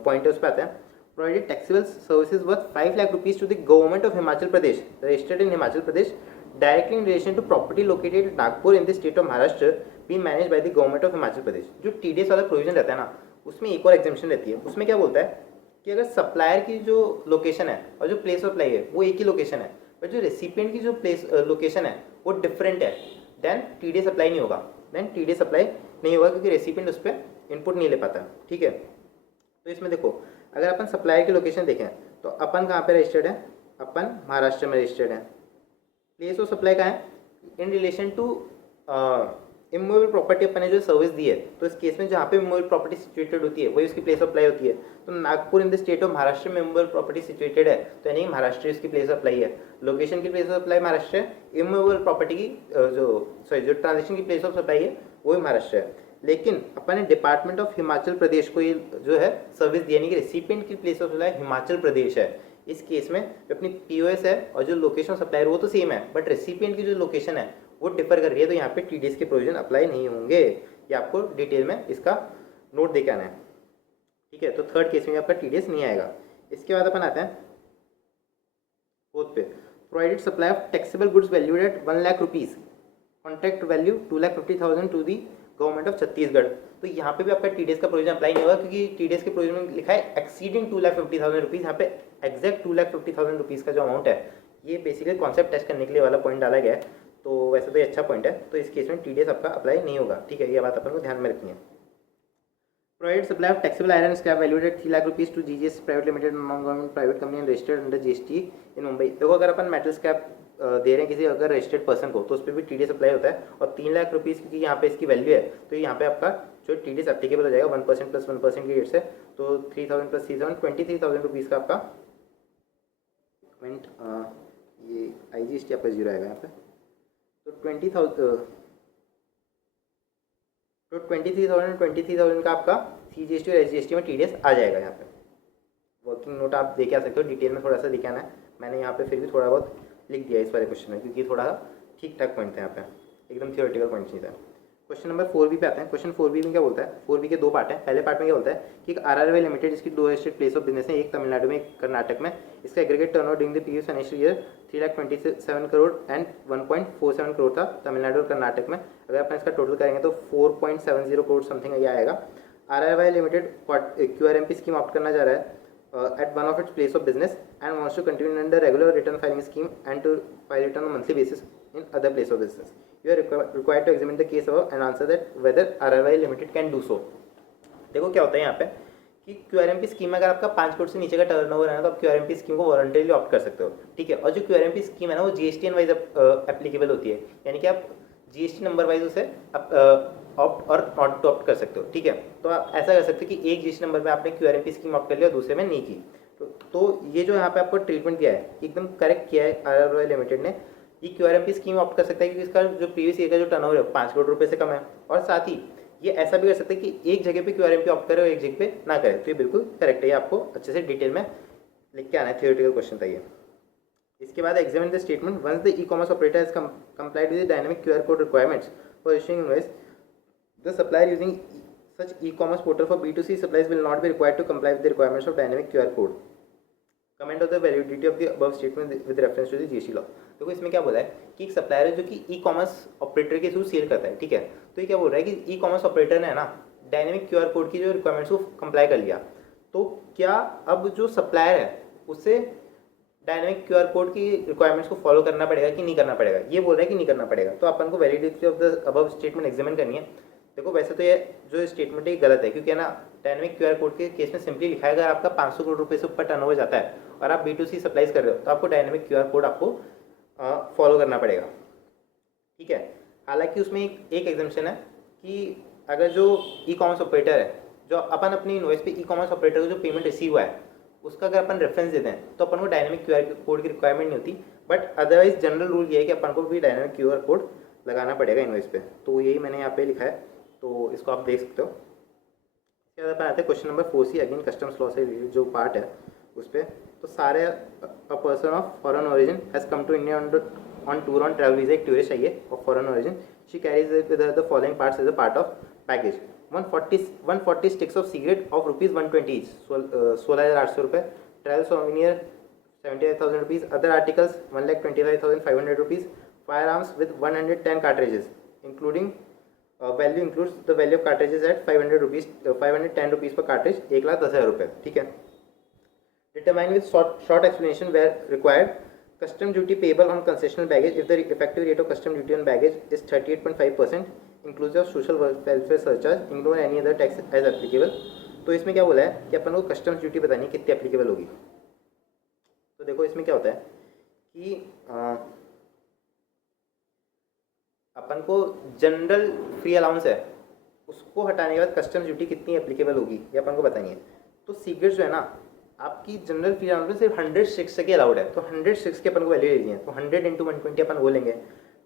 पॉइंट है उस पर आते हैं। Provided taxable services worth 5 lakh rupees to the government of Himachal Pradesh registered in Himachal Pradesh directly in relation to property located in Nagpur in the state of Maharashtra being manage by the government of Himachal Pradesh. जो TDS वाला provision रहता है ना, उसमें एक और एग्जेम्पशन रहती है। उसमें क्या बोलता है कि अगर सप्लायर की जो लोकेशन है और जो प्लेस ऑफ अप्लाई है वो एक ही लोकेशन है, पर जो रेसिपिएंट की जो प्लेस लोकेशन है वो डिफरेंट है, देन TDS अप्लाई नहीं होगा। TDS अप्लाई नहीं होगा क्योंकि रेसिपिएंट उस पर इनपुट नहीं ले पाता। ठीक है, तो इसमें देखो अगर अपन सप्लायर की लोकेशन देखें तो अपन कहाँ पे रजिस्टर्ड है, अपन महाराष्ट्र में रजिस्टर्ड है। प्लेस ऑफ सप्लाई कहाँ है, in relation to immovable property अपन ने जो सर्विस दी है, तो इस केस में जहाँ पे इमूवेबल प्रॉपर्टी सिचुएटेड होती है वही उसकी प्लेस ऑफ अप्लाई होती है। तो Nagpur in the state of Maharashtra में इमूवेबल प्रॉपर्टी सिचुएटेड है, तो यानी महाराष्ट्र इसकी प्लेस ऑफ अप्लाई है। लोकेशन की प्लेस ऑफ अप्लाई महाराष्ट्र है, इमूवेबल प्रॉपर्टी की जो ट्रांजेक्शन की प्लेस ऑफ सप्लाई है वो भी महाराष्ट्र है। लेकिन अपन ने डिपार्टमेंट ऑफ हिमाचल प्रदेश को ये जो है सर्विस दी, यानी कि रेसिपिएंट की place of supply Himachal Pradesh है। इस केस में जो अपनी POS है और जो लोकेशन सप्लायर वो तो सेम है, बट रेसिपिएंट की जो लोकेशन है वो डिफर कर रही है, तो यहाँ पे TDS के प्रोविजन अप्लाई नहीं होंगे। ये आपको डिटेल में इसका नोट देके आना है। ठीक है, तो थर्ड केस में आपका TDS नहीं आएगा। इसके बाद अपन आते हैं फोर्थ पे। Provided supply of taxable goods valued at 1 lakh rupees, contract value 2,50,000 to the government of Chhattisgarh. तो यहाँ पे भी आपका TDS का प्रोविजन अप्लाई नहीं होगा, क्योंकि TDS के प्रोविजन में लिखा है एक्सीडिंग 2,50,000 रुपीज़। यहाँ पे एग्जैक्ट 2,50,000 रुपीज़ का जो अमाउंट है, ये बेसिकली कॉन्सेप्ट टेस्ट करने के लिए वाला पॉइंट डाला गया है। तो वैसे तो ये अच्छा पॉइंट है, तो इस केस में TDS आपका अप्लाई नहीं होगा। ठीक है, ये बात अपन को ध्यान में रखनी है। Provide supply of taxable iron scrap valued at 3 lakh rupees to GGS private limited non government private company and registered under GST in Mumbai. देखो अगर अपन मेटल स्क्रैप दे रहे हैं किसी अगर रजिस्टर्ड पर्सन को, तो उस पर भी TDS अप्लाई होता है। और 3 लाख रुपीज़ क्योंकि यहाँ पे इसकी वैल्यू है, तो यहाँ पे आपका जो TDS एप्लीकेबल हो जाएगा 1% प्लस 1% की रेट से। तो 3,000 प्लस 3,000 23,000 रुपीज़ का आपका ये IGST आपका जीरो आएगा यहाँ पे। तो 23,000 का आपका CGST और SGST में TDS आ जाएगा। यहाँ पे वर्किंग नोट आप देख आ सकते हो, डिटेल में थोड़ा सा दिखाना है। मैंने यहाँ पे फिर भी थोड़ा बहुत लिख दिया इस वाले क्वेश्चन में, क्योंकि थोड़ा ठीक ठाक पॉइंट था यहाँ पे, एकदम थियोरेटिकल पॉइंट नहीं था। क्वेश्चन नंबर 4B पे आते हैं। क्वेश्चन 4B में क्या बोलता है, 4B के दो पार्ट है। पहले पार्ट में क्या बोलता है कि एक RRY लिमिटेड जिसकी 2 रजिस्टर्ड प्लेस ऑफ बिजनेस है, एक तमिलनाडु में एक कर्नाटक में, इसका aggregate turnover during the previous financial year 3,27 crore and 1.47 crore था तमिलनाडु और कर्नाटक में। अगर अपन इसका टोटल करेंगे तो 4.70 करोड़ समथिंग ये आएगा। RRY limited QRMP scheme opt करना चाह रहा है, at one of its place of business and wants to continue under regular return filing scheme and to file return on monthly basis in other place of business. You are required to examine the case above and answer that whether RRY Limited can do so. देखो क्या होता है यहाँ पे कि QRMP scheme में अगर आपका 5 करोड़ से नीचे का टर्नओवर है ना, तो आप QRMP स्कीम को वॉलंटरीली ऑप्ट कर सकते हो, ठीक है। और जो QRMP स्कीम है ना, वो GSTN वाइज एप्लीकेबल होती है, यानी कि आप GST नंबर वाइज उसे ऑप्ट और नॉट टू ऑप्ट कर सकते हो, ठीक है। तो आप ऐसा कर सकते हो कि एक GST नंबर में आपने QRMP स्कीम ऑप्ट कर लिया और दूसरे में नहीं की। तो ये जो यहाँ पे आपको ट्रीटमेंट किया है एकदम करेक्ट किया है RRY लिमिटेड ने। ये QRMP स्कीम ऑप्ट कर सकता है क्योंकि इसका जो प्रीवियस ईयर का जो टर्नओवर है 5 करोड़ रुपए से कम है, और साथ ही ये ऐसा भी कर सकते हैं कि एक जगह पे QRMP ऑप्ट करे और एक जगह पे ना करे। तो ये बिल्कुल करेक्ट है, ये आपको अच्छे से डिटेल में लिख के आना है, थियोरेटिकल क्वेश्चन था ये। इसके बाद examine the statement once the e-commerce operator has complied with the dynamic QR code requirements for issuing invoice, the supplier using such e-commerce portal for B2C supplies will not be required to comply with the requirements of dynamic QR code. Comment of the validity of the above statement with reference to the GST law. देखो इसमें क्या बोला है कि एक supplier है जो कि ई-कॉमर्स ऑपरेटर के थ्रू सेल करता है, ठीक है। तो ये क्या बोल रहा है कि ई-कॉमर्स ऑपरेटर ने ना डायनेमिक QR कोड की जो रिक्वायरमेंट्स को कंप्लाई कर लिया, तो क्या अब जो सप्लायर है उससे डायनेमिक QR कोड की रिक्वायरमेंट्स को फॉलो करना पड़ेगा कि नहीं करना पड़ेगा। ये बोल रहा है कि नहीं करना पड़ेगा, तो अपन को validity of the above statement examine करनी है। देखो वैसे तो ये जो स्टेटमेंट है गलत है, क्योंकि है ना डायनेमिक QR कोड के केस में सिंपली लिखा है अगर आपका 500 करोड़ रुपए से ऊपर टर्नओवर जाता है और आप B2C सप्लाईज कर रहे हो तो आपको डायनेमिक QR कोड आपको फॉलो करना पड़ेगा, ठीक है। हालांकि उसमें एक एग्जाम्पशन है कि अगर जो ई-कॉमर्स ऑपरेटर है, जो अपन अपनी इनवॉइस पे ई-कॉमर्स ऑपरेटर को जो पेमेंट रिसीव हुआ है उसका अगर अपन रेफरेंस देते हैं तो अपन को डायनेमिक QR कोड की रिक्वायरमेंट नहीं होती, बट अदरवाइज जनरल रूल ये है कि अपन को भी डायनेमिक QR कोड लगाना पड़ेगा इनवॉइस पे। तो यही मैंने यहाँ पे लिखा है, तो इसको आप देख सकते हो। इसके बाद अपन आते हैं question number 4C, again customs law से रिलेटेड जो पार्ट है उस पर। तो Sarah a person of foreign origin has come to India on tour on travel visa, एक टूरिस्ट आई है of foreign origin, she carries with the following parts as a part of package 140 sticks of cigarette of ₹120 each, 16,800 रुपये, travel souvenir 75,000 rupees, other articles 1,25,500 rupees, fire arms with 110 cartridges including value includes the value of cartridges at 510 rupees per cartridge, 1,10,000 रुपये, ठीक है। Determine with short explanation where required custom duty payable on concessional baggage if the effective rate of custom duty on baggage is 38.5% inclusive of social welfare surcharge ignore any other tax as applicable. तो इसमें क्या बोला है कि अपन को customs duty बतानी है कितनी एप्लीकेबल होगी। तो देखो इसमें क्या होता है कि अपन को जनरल फ्री अलाउंस है उसको हटाने के बाद कस्टम्स ड्यूटी कितनी एप्लीकेबल होगी ये अपन को बतानी है। तो सिगरेट जो है ना आपकी जनरल फ्री अलाउंस में सिर्फ 106 तक अलाउड है, तो 106 की अपन को वैल्यू लेनी है, तो 100 × 120 अपन वो लेंगे।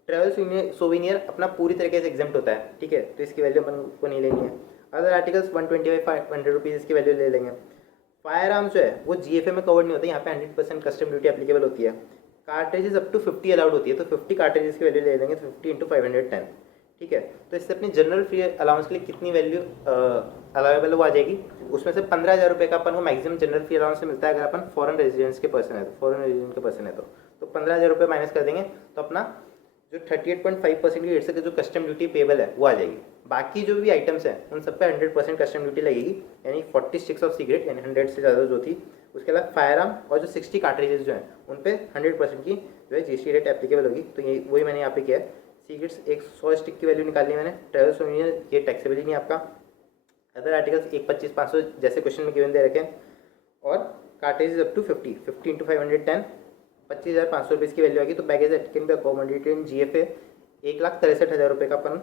ट्रैवल सोवेनियर अपना पूरी तरीके से एग्जाम्प्ट होता है, ठीक है, तो इसकी वैल्यू अपन को नहीं लेनी है। अदर आर्टिकल्स 125-500 रुपीज़ इसकी वैल्यू ले लेंगे। फायर आर्म्स जो है वो GFA में कवर्ड नहीं होता, यहाँ पे 100% कस्टम ड्यूटी एप्लीकेबल होती है। कार्ट्रिजेस अप टू 50 अलाउड होती है, तो 50 कार्ट्रिजेस की वैल्यू ले लेंगे, 50 × 510, ठीक है। तो इससे अपनी जनरल फ्री अलाउंस के लिए कितनी वैल्यू अलाउेबल वो आ जाएगी, उसमें से 15,000 रुपये का अपन को मैक्सिमम जनरल फ्री अलाउंस से मिलता है अगर अपन फॉरेन रेजिडेंस के पर्सन है, तो फॉरेन रेजिडेंट के पर्सन है तो 15,000 रुपये माइनस कर देंगे तो अपना जो 38.5% की रेट से जो कस्टम ड्यूटी पेबल है वो आ जाएगी। बाकी जो भी आइटम्स हैं उन सब पे 100% कस्टम ड्यूटी लगेगी, यानी 40 स्टिक्स ऑफ सिगरेट यानी 100 से ज़्यादा जो थी, उसके अलावा फायर आर्म और जो 60 कार्ट्रिजेस जो हैं उन पे 100% की जो है GST रेट एप्लीकेबल होगी। तो ये वही मैंने यहाँ पे किया है। सिगरेट्स 100 स्टिक की वैल्यू निकालनी है मैंने, ट्रैवल सोवेनियर ये टैक्सेबल ही नहीं आपका, अदर आर्टिकल्स 125-500 जैसे क्वेश्चन में गिवन दे रखे हैं, और कार्ट्रिजेस अप टू 50 × 510 25,500 रुपये की वैल्यू आएगी। तो baggage can be accommodated in GFA 1,63,000 रुपये का अपन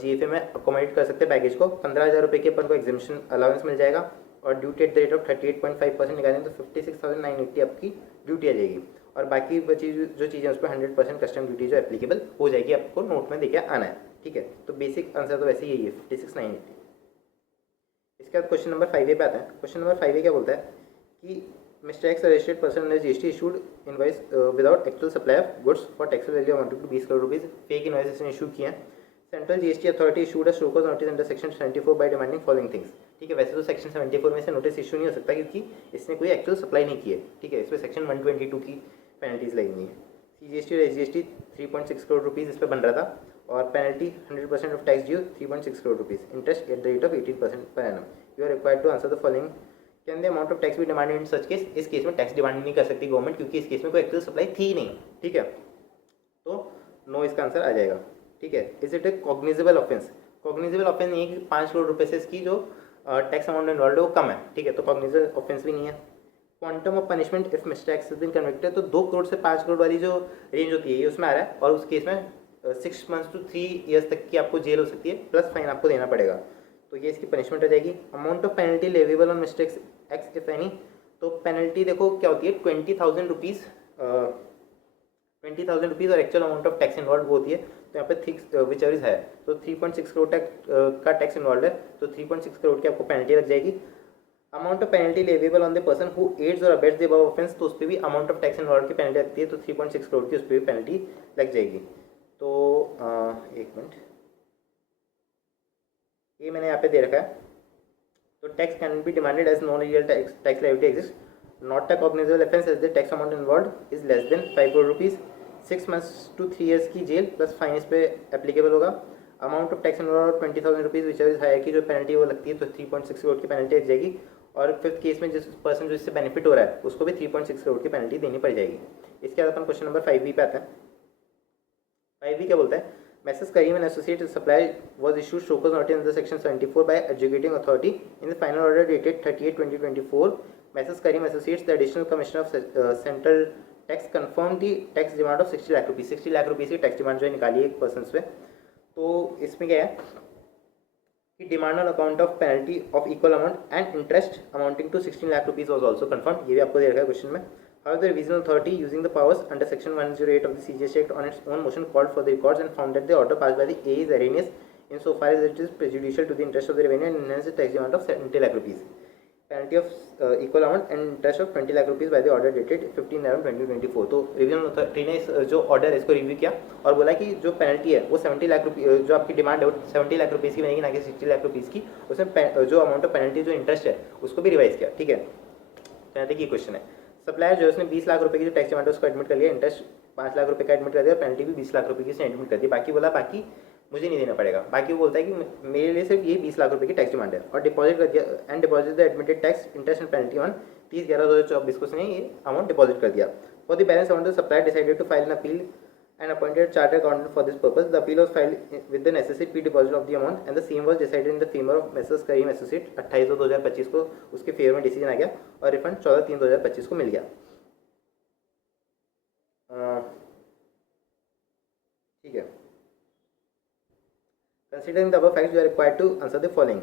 GFA में अकोमोडेट कर सकते हैं बैगेज को। 15,000 रुपये की अपन को एग्जामिशन अलाउंस मिल जाएगा, और duty eight the rate of 38.5% निकालेंगे तो 56,980 आपकी ड्यूटी आ जाएगी, और बाकी बची जो चीज़ें उस पर 100% कस्टम ड्यूटी जो एप्लीकेबल हो जाएगी, आपको नोट में देके आना है, ठीक है। तो बेसिक आंसर तो वैसे यही है 56,980। इसके बाद क्वेश्चन नंबर 5A पे आता है। क्वेश्चन नंबर 5A क्या बोलता है कि मिस्टर एक्स रजिस्टर्ड पर्सन ने GST issued invoice without actual supply of goods for taxable value amounting to 20 crore rupees, fake invoices ने इशू किए हैं। Central GST authority issued a show cause notice under section 74 by demanding following things, ठीक है। वैसे तो section 74 में से notice issue नहीं हो सकता क्योंकि इसने कोई एक्चुअल सप्लाई नहीं की है, ठीक है। इस पर सेक्शन 122 की पेनल्टीज लगेंगी। CGST और SGST 3.6 करोड़ रुपीज़ इस पर बन रहा था, और penalty 100% of tax due 3.6 crore rupees, interest at the rate of 18% per annum. You are required to answer the following can the amount of tax भी डिमांडेड इन सच केस, इस case में tax demand नहीं कर सकती government, क्योंकि इस case में कोई एक्चुअल सप्लाई थी ही नहीं, ठीक है, तो नो इसका आंसर आ जाएगा, ठीक है। Is it A cognizable offence? Cognizable offence नहीं है कि 5 करोड़ रुपये से इसकी जो टैक्स अमाउंट इन्वॉल्व है वो कम है, ठीक है, तो कॉग्निजेबल ऑफेंस भी नहीं है। Quantum of punishment if mister X has been convicted, तो 2 करोड़ से 5 करोड़ वाली जो रेंज होती है ये उसमें आ रहा है, और उस केस में 6 मंथ्स टू 3 ईयर्स तक की आपको जेल हो सकती है, प्लस फाइन आपको देना पड़ेगा, तो ये इसकी पनिशमेंट हो जाएगी। Amount of penalty leviable on mistakes x if any, तो पेनल्टी देखो क्या होती है, 20,000 रुपीज़, 20,000 रुपीज़, और actual amount of tax involve होती है, तो यहाँ पे थिक्स विच इज है, तो 3.6 करोड़ का टैक्स इन्वॉल्व है, तो 3.6 करोड़ की आपको पेनल्टी लग जाएगी। Amount of penalty leviable on the person who aids और अबेट्स द अबव ऑफेंस, तो उस पर भी अमाउंट ऑफ टैक्स इन्वॉल्व की पेनल्टी लगती है, तो 3.6 करोड़ की उस पर भी पेनल्टी लग जाएगी। तो एक मिनट, ये मैंने यहाँ पे दे रखा है, तो tax can be demanded as non legal tax liability exist, not a cognizable offence as the tax amount involve is less than 5 crore rupees, 6 months to 3 years की जेल प्लस फाइन इस पे एप्लीकेबल होगा। Amount of tax involve 20,000 rupees which is higher की जो penalty वो लगती है, तो 3.6 करोड़ की पेनल्टी लग जाएगी। और फिफ्थ केस में जिस पर्सन जो इससे बेनिफिट हो रहा है उसको भी 3.6 करोड़ की पेनल्टी देनी पड़ जाएगी। इसके बाद अपन क्वेश्चन नंबर 5B पे आते हैं। 5B क्या बोलता है, messrs Karim and associate supply was issued show cause notice under section 74 by adjudicating authority in the final order dated 38/2024। Messrs Karim associates the additional commissioner of central tax confirm the tax demand of 60 lakh rupees. 60 lakh rupees की tax demand जो है निकाली है एक person पे। तो इसमें क्या है कि demand on account of penalty of equal amount and interest amounting to 16 lakh rupees was also confirm, ये भी आपको दे रखा है क्वेश्चन में। However, the revisional authority, using the powers under Section 108 of the CGST Act on its own motion, called for the records and found that the order passed by the A is erroneous insofar as it is prejudicial to the interest of the revenue and enhances the tax amount of 70 lakh rupees. Penalty of equal amount and interest of 20 lakh rupees by the order dated 15/11/2024। तो revisional authority ने जो order है इसको review किया और बोला कि जो पेनल्टी है वो 70 लाख रुपये, जो आपकी डिमांड है वो 70 लाख रुपीज़ की बनेगी, ना कि 60 लाख रुपीज़ की। उसमें जो अमाउंट ऑफ पेनल्टी जो इंटरेस्ट है उसको भी रिवाइज किया, ठीक है। तो यहाँ तक ये क्वेश्चन है। सप्लायर जो उसने 20 लाख रुपए की जो टैक्स डिमांड है उसको एडमिट कर लिया, इंटरेस्ट 5 लाख रुपए का एडमिट कर दिया, पेनल्टी भी 20 लाख रुपए की उसने एडमिट कर दी। बाकी बोला बाकी मुझे नहीं देना पड़ेगा, बाकी वो बोलता है कि मेरे लिए सिर्फ ये 20 लाख रुपए की टैक्स डिमांड है, और डिपॉजिट कर दिया and deposit the admitted tax interest and penalty on 30/11/2024 को उसने ये अमाउंट डिपॉजिट कर दिया। For the balance amount the supplier decided to file an appeal and appointed chartered accountant for this purpose. The appeal was filed with the necessary pre-deposit of the amount and the same was decided in the favor of Messrs Karim Associate। 28/2/2025 को उसके favour में decision आ गया और refund 14/3/2025 को मिल गया। ठीक है। Considering the above facts, you are required to answer the following.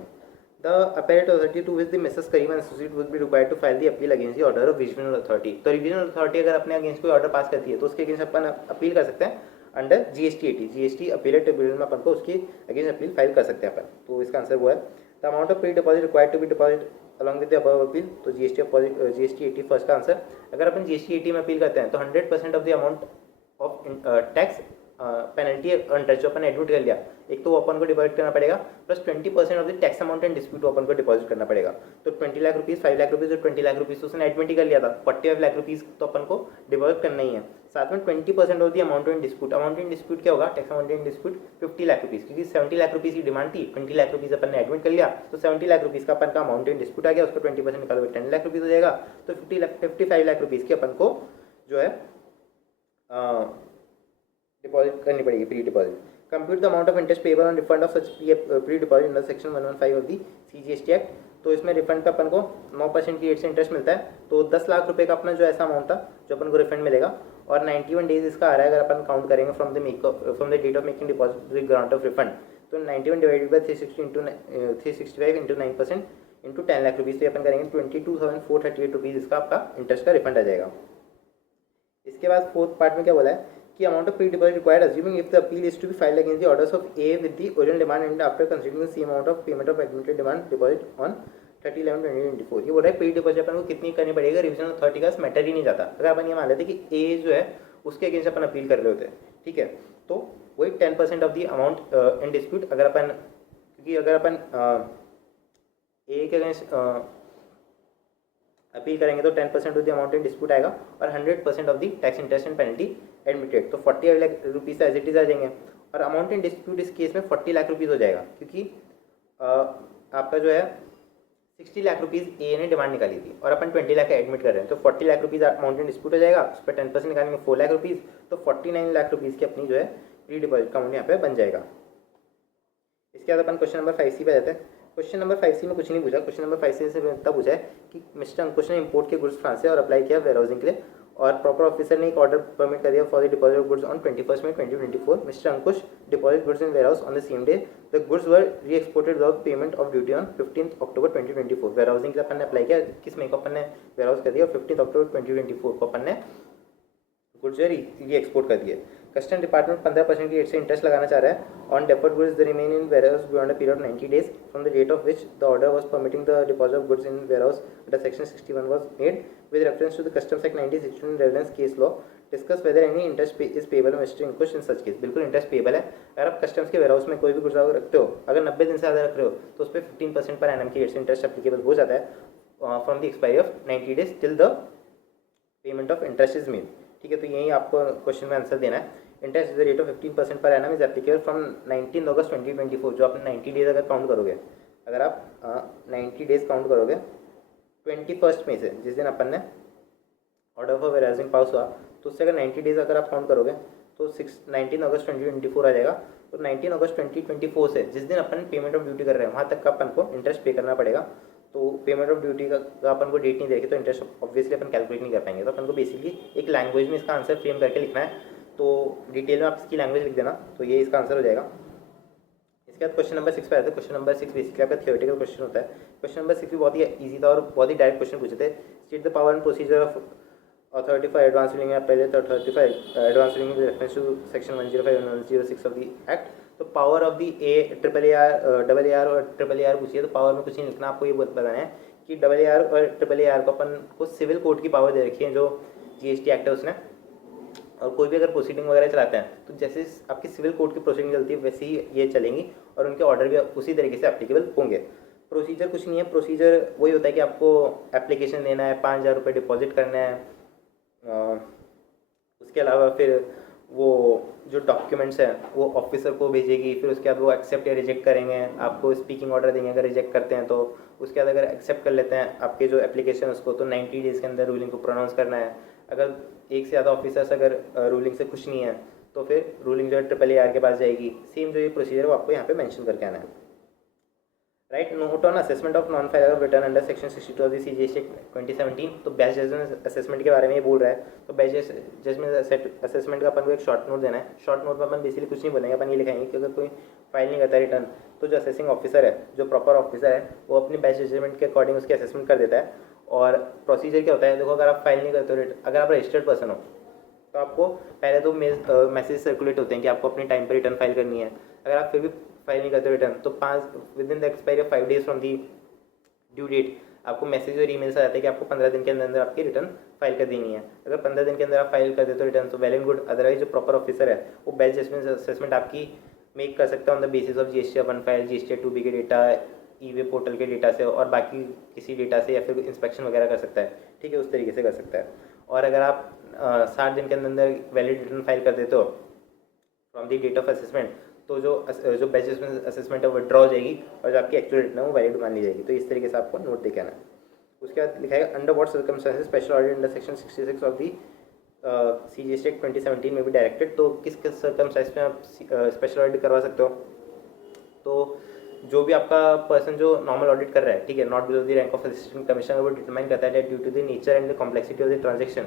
The appellate authority to which the Messrs Karim and Associate would be required to file the appeal against the order of regional authority। तो regional authority अगर अपने against कोई order pass करती है तो उसके against अपन appeal कर सकते हैं under GST 80। GST appellate tribunal में अपन को उसकी अगेंस्ट अपील फाइल कर सकते हैं अपन। तो इसका आंसर वो है the amount of pre deposit required to be deposit along with the above appeal. तो GST 80 फर्स्ट का आंसर। अगर अपन GST 80 में अपील करते हैं तो 100% of the amount of tax penalty interest जो अपन एडमिट कर लिया, एक तो वो अपन को डिपॉजिट करना पड़ेगा, plus 20% of the tax amount and dispute अपन को डिपॉजिट करना पड़ेगा। तो 20 लाख रुपीज़, 5 लाख रुपीज़ और 20 लाख रुपीज़ तो उसने एडमिट ही कर लिया था, 45 लाख रुपीज़ तो अपन को डिपॉजिट करना ही है। साथ में 20% of the amount in dispute. Amount in dispute क्या होगा, tax amount in dispute 50 lakh rupees, क्योंकि 70 लाख रुपीज़ की डिमांड थी, 20 लाख रुपीज़ अपन ने एडमिट कर लिया, तो 70 लाख रुपीज़ का अपन का अमाउंट इन डिस्प्यूट आ गया, उसको 20% निकालोगे 10 लाख रुपीज़ हो जाएगा। तो 55 लाख रुपीज़ की अपन को जो है डिपॉजिट करनी पड़ेगी, pre deposit. Compute the amount of interest payable on refund of such pre deposit under section 115 of the CGST act. तो इसमें रिफंड पे अपन को 9% की रेट से इंटरेस्ट मिलता है। तो 10 लाख रुपए का अपना जो ऐसा अमाउंट था जो अपन को रिफंड मिलेगा, और 91 डेज इसका आ रहा है अगर अपन काउंट करेंगे from the date of making deposit with grant of refund. तो 91 divided by 365 into 9% into 10 lakh rupees, तो अपन करेंगे 22,438 रुपीज़ इसका आपका इंटरेस्ट का रिफंड आ जाएगा। इसके बाद फोर्थ पार्ट में क्या बोला है कि amount of pre deposit required assuming if the appeal is to be filed against the orders of A with the original demand and after considering the same amount of payment of admitted demand deposit on 30/11/2024। ये बोल रहा है pre deposit अपन को कितनी करनी पड़ेगी, revisional authority का matter ही नहीं जाता। अगर अपन ये मान लेते कि A जो है उसके अगेंस्ट अपन अपील कर रहे होते हैं, ठीक है, तो वही 10% of the amount in dispute अगर अपन, क्योंकि अगर अपन A के अगेंस्ट अपील करेंगे तो 10% of the amount in dispute आएगा और 100% of the tax interest and penalty admitted, तो 40 lakh rupees as it is आ जाएंगे। और अमाउंट इन डिस्प्यूट इस केस में 40 लाख रुपीज़ हो जाएगा, क्योंकि आपका जो है 60 लाख रुपीज़ ए ने डिमांड निकाली थी और अपन 20 लाख एडमिट कर रहे हैं, तो 40 लाख रुपीज़ अमाउंट डिस्प्यूट हो जाएगा, उस पर 10% निकालेंगे 4 लाख रुपीज़, तो 49 लाख रुपीज़ की अपनी जो है प्री डिपॉजिट का अमाउंट यहाँ पे बन जाएगा। इसके बाद अपन क्वेश्चन नंबर 5C पे जाते हैं। क्वेश्चन नंबर 5C में कुछ नहीं पूछा, क्वेश्चन नंबर 5C से इतना पूछा है कि मिस्टर अंकुश ने इंपोर्ट के गुड्स फ्रांस से और अप्लाई किया वेयर हाउसिंग के लिए, और प्रॉपर ऑफिसर ने एक ऑर्डर परमिट कर दिया for the deposit of goods on 21 May 2024। Mister Ankush deposit goods in warehouse on the same day, the goods were re exported without payment of duty on 15 October 2024। Warehousing के लिए अपन ने apply किया, किस मई को अपन ने ware house कर दिया, और 15 October 2024 को अपन ने गुड्स जो है री एक्सपोर्ट कर दिए। कस्टम डिपार्टमेंट 15% की रेट से इंटरेस्ट लगाना चाह रहा है on deferred goods the remain in warehouse beyond a period of 90 days from the date of which the order was permitting the deposit of goods in warehouse under section 61 was made with reference to the customs act 1962 reference case law. Discuss whether any interest is payable mister Ankush in such case. बिल्कुल interest payable है। अगर आप customs के warehouse में कोई भी goods रखते हो, अगर 90 दिन से ज़्यादा रख रहे हो, तो उस पर 15% पर एनम की रेट से इंटरेस्ट एप्लीकेबल हो जाता है from the expiry of 90 days till the payment of interest is made. ठीक है, तो यही आपको क्वेश्चन में आंसर देना है। Interest the rate of 15% per annum is applicable from 19 August 2024। जो आप 90 डेज अगर काउंट करोगे, अगर आप 90 डेज काउंट करोगे 21 मई से, जिस दिन अपन ने ऑर्डर फॉर वेयरहाउसिंग पास हुआ, तो उससे अगर 90 डेज अगर आप काउंट करोगे तो 19 August 2024 आ जाएगा। तो 19 August 2024 से जिस दिन अपन पेमेंट ऑफ ड्यूटी कर रहे हैं वहाँ तक का अपन को इंटरेस्ट पे करना पड़ेगा। तो पेमेंट ऑफ ड्यूटी का अपन को डेट नहीं देगी तो इंटरेस्ट ऑब्वियसली अपन कैलकुलेट नहीं कर पाएंगे। तो अपन को बेसिकली एक लैंग्वेज में इसका आंसर फ्रेम करके लिखना है, तो डिटेल में आप इसकी लैंग्वेज लिख देना, तो ये इसका आंसर हो जाएगा। इसके बाद क्वेश्चन नंबर 6 पे आते हैं। क्वेश्चन नंबर 6 बेसिकली आपका थियोरेटिकल क्वेश्चन होता है। क्वेश्चन नंबर 6 भी बहुत ही ईजी था और बहुत ही डायरेक्ट क्वेश्चन पूछे थे। State the power and procedure of authority for advance billing. पहले तो authority for advance billing reference to section 105 और 106 ऑफ द एक्ट। तो पावर ऑफ द AAR और AAR पूछिए, तो पावर में कुछ नहीं लिखना, आपको ये बताना है कि AAR और AAR को अपन को सिविल कोर्ट की पावर दे रखी है, जो GST एक्ट है उसने। और कोई भी अगर प्रोसीडिंग वगैरह चलाते हैं तो जैसे आपकी सिविल कोर्ट की प्रोसीडिंग चलती है वैसे ही ये चलेंगी और उनके ऑर्डर भी उसी तरीके से एप्लीकेबल होंगे। प्रोसीजर कुछ नहीं है, प्रोसीजर वही होता है कि आपको एप्लीकेशन देना है, 5,000 रुपये डिपॉजिट करना है, उसके अलावा फिर वो जो डॉक्यूमेंट्स हैं वो ऑफिसर को भेजेगी, फिर उसके बाद वो एक्सेप्ट या रिजेक्ट करेंगे, आपको स्पीकिंग ऑर्डर देंगे अगर रिजेक्ट करते हैं तो। उसके बाद अगर एक्सेप्ट कर लेते हैं आपके जो एप्लीकेशन उसको, तो 90 डेज़ के अंदर रूलिंग को प्रोनाउंस करना है। अगर एक से ज़्यादा ऑफिसर्स अगर रूलिंग से खुश नहीं है तो फिर रूलिंग जो है AAR के पास जाएगी। सेम जो ये प्रोसीजर है वो आपको यहाँ पे मेंशन करके आना है। Right, note on assessment of non file of return under section 62 of the CGST act 2017। तो बैच जजमेंट असेसमेंट के बारे में ये बोल रहा है। तो बैच जजमेंट असेसमेंट का अपन को एक शॉर्ट नोट देना है। शॉर्ट नोट में अपन बेसिकली कुछ नहीं बोलेंगे, अपन ये लिखाएंगे कि अगर कोई फाइल नहीं करता रिटर्न तो जो असेसिंग ऑफिसर है, जो प्रॉपर ऑफिसर है, वो अपनी बैच जजमेंट के अकॉर्डिंग उसकी असेसमेंट कर देता है। और प्रोसीजर क्या होता है, देखो अगर आप फाइल नहीं करते हो, अगर आप रजिस्टर्ड पर्सन हो तो आपको पहले तो मैसेज सर्कुलेट होते हैं कि आपको अपने टाइम पर रिटर्न फाइल करनी है। अगर आप फिर भी फाइल नहीं करते रिटर्न तो within the expiry of 5 days from the due date आपको मैसेज और ईमेल्स आ जाते हैं कि आपको 15 दिन के अंदर आपकी रिटर्न फाइल कर देनी है। अगर 15 दिन के अंदर आप फाइल कर देते हो रिटर्न तो वेल एंड गुड। अदरवाइज जो प्रॉपर ऑफिसर है वो बैच जजमेंट असेसमेंट आपकी मेक कर सकता है on the basis of GST 1 file, GST 2B के डेटा, ई-वे पोर्टल के डेटा से और बाकी किसी डेटा से, या फिर इंस्पेक्शन वगैरह कर सकता है। ठीक है, उस तरीके से कर सकता है। और अगर आप 60 दिन के अंदर वैलिड रिटर्न फाइल कर देते हो from the date of assessment तो जो बैच असेसमेंट है वो विड्रॉ हो जाएगी और जो आपकी एक्चुअल रिटर्न है वो वैलिड मान ली जाएगी। तो इस तरीके से आपको नोट देके आना है। उसके बाद लिखा है under what circumstances special audit under section 66 of the CGST act 2017 में भी डायरेक्टेड। तो किस किस सर्कमस्टेंस में आप स्पेशल ऑडिट करवा सकते हो। तो जो भी आपका पर्सन जो नॉर्मल ऑडिट कर रहा है, ठीक है, not below the rank of assistant commissioner, वो डिटरमाइन करता है due to the nature and the complexity of the transaction,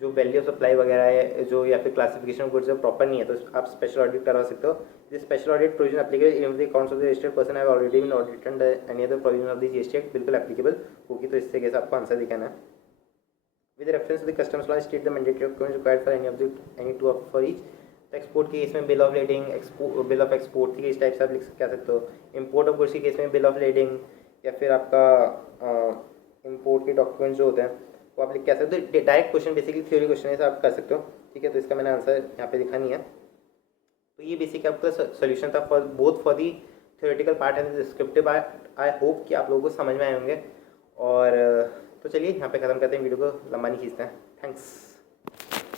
जो वैल्यू ऑफ सप्लाई वगैरह है जो, या फिर क्लासिफिकेशन गुड्स जो प्रॉपर नहीं है तो आप स्पेशल ऑडिट करवा सकते हो। This special audit provision applicable in the accounts of the registered person have already been audited under any other provision of the GST act, बिल्कुल एप्लीकेबल होगी। तो इस तरीके से आपको आंसर दिखाना है। With reference to the customs law state the mandatory documents required for any two of four each. Export के केस में bill of lading, bill of export की इस टाइप से आप लिख सकते हो। इंपोर्ट ऑफ गुड्स के केस में बिल ऑफ लेडिंग, या फिर आपका इंपोर्ट के डॉक्यूमेंट्स जो होते हैं वो आप लिख के आ सकते हो। Direct question basically theory question है, आप कर सकते हो। ठीक है, तो इसका मैंने आंसर यहाँ पे लिखा नहीं है। तो ये बेसिक आपका सोल्यूशन था for both for the theoretical part and descriptive part. I hope कि आप लोगों को समझ में आए होंगे। और तो चलिए यहाँ पे ख़त्म करते हैं वीडियो को, लंबा नहीं खींचते हैं। थैंक्स।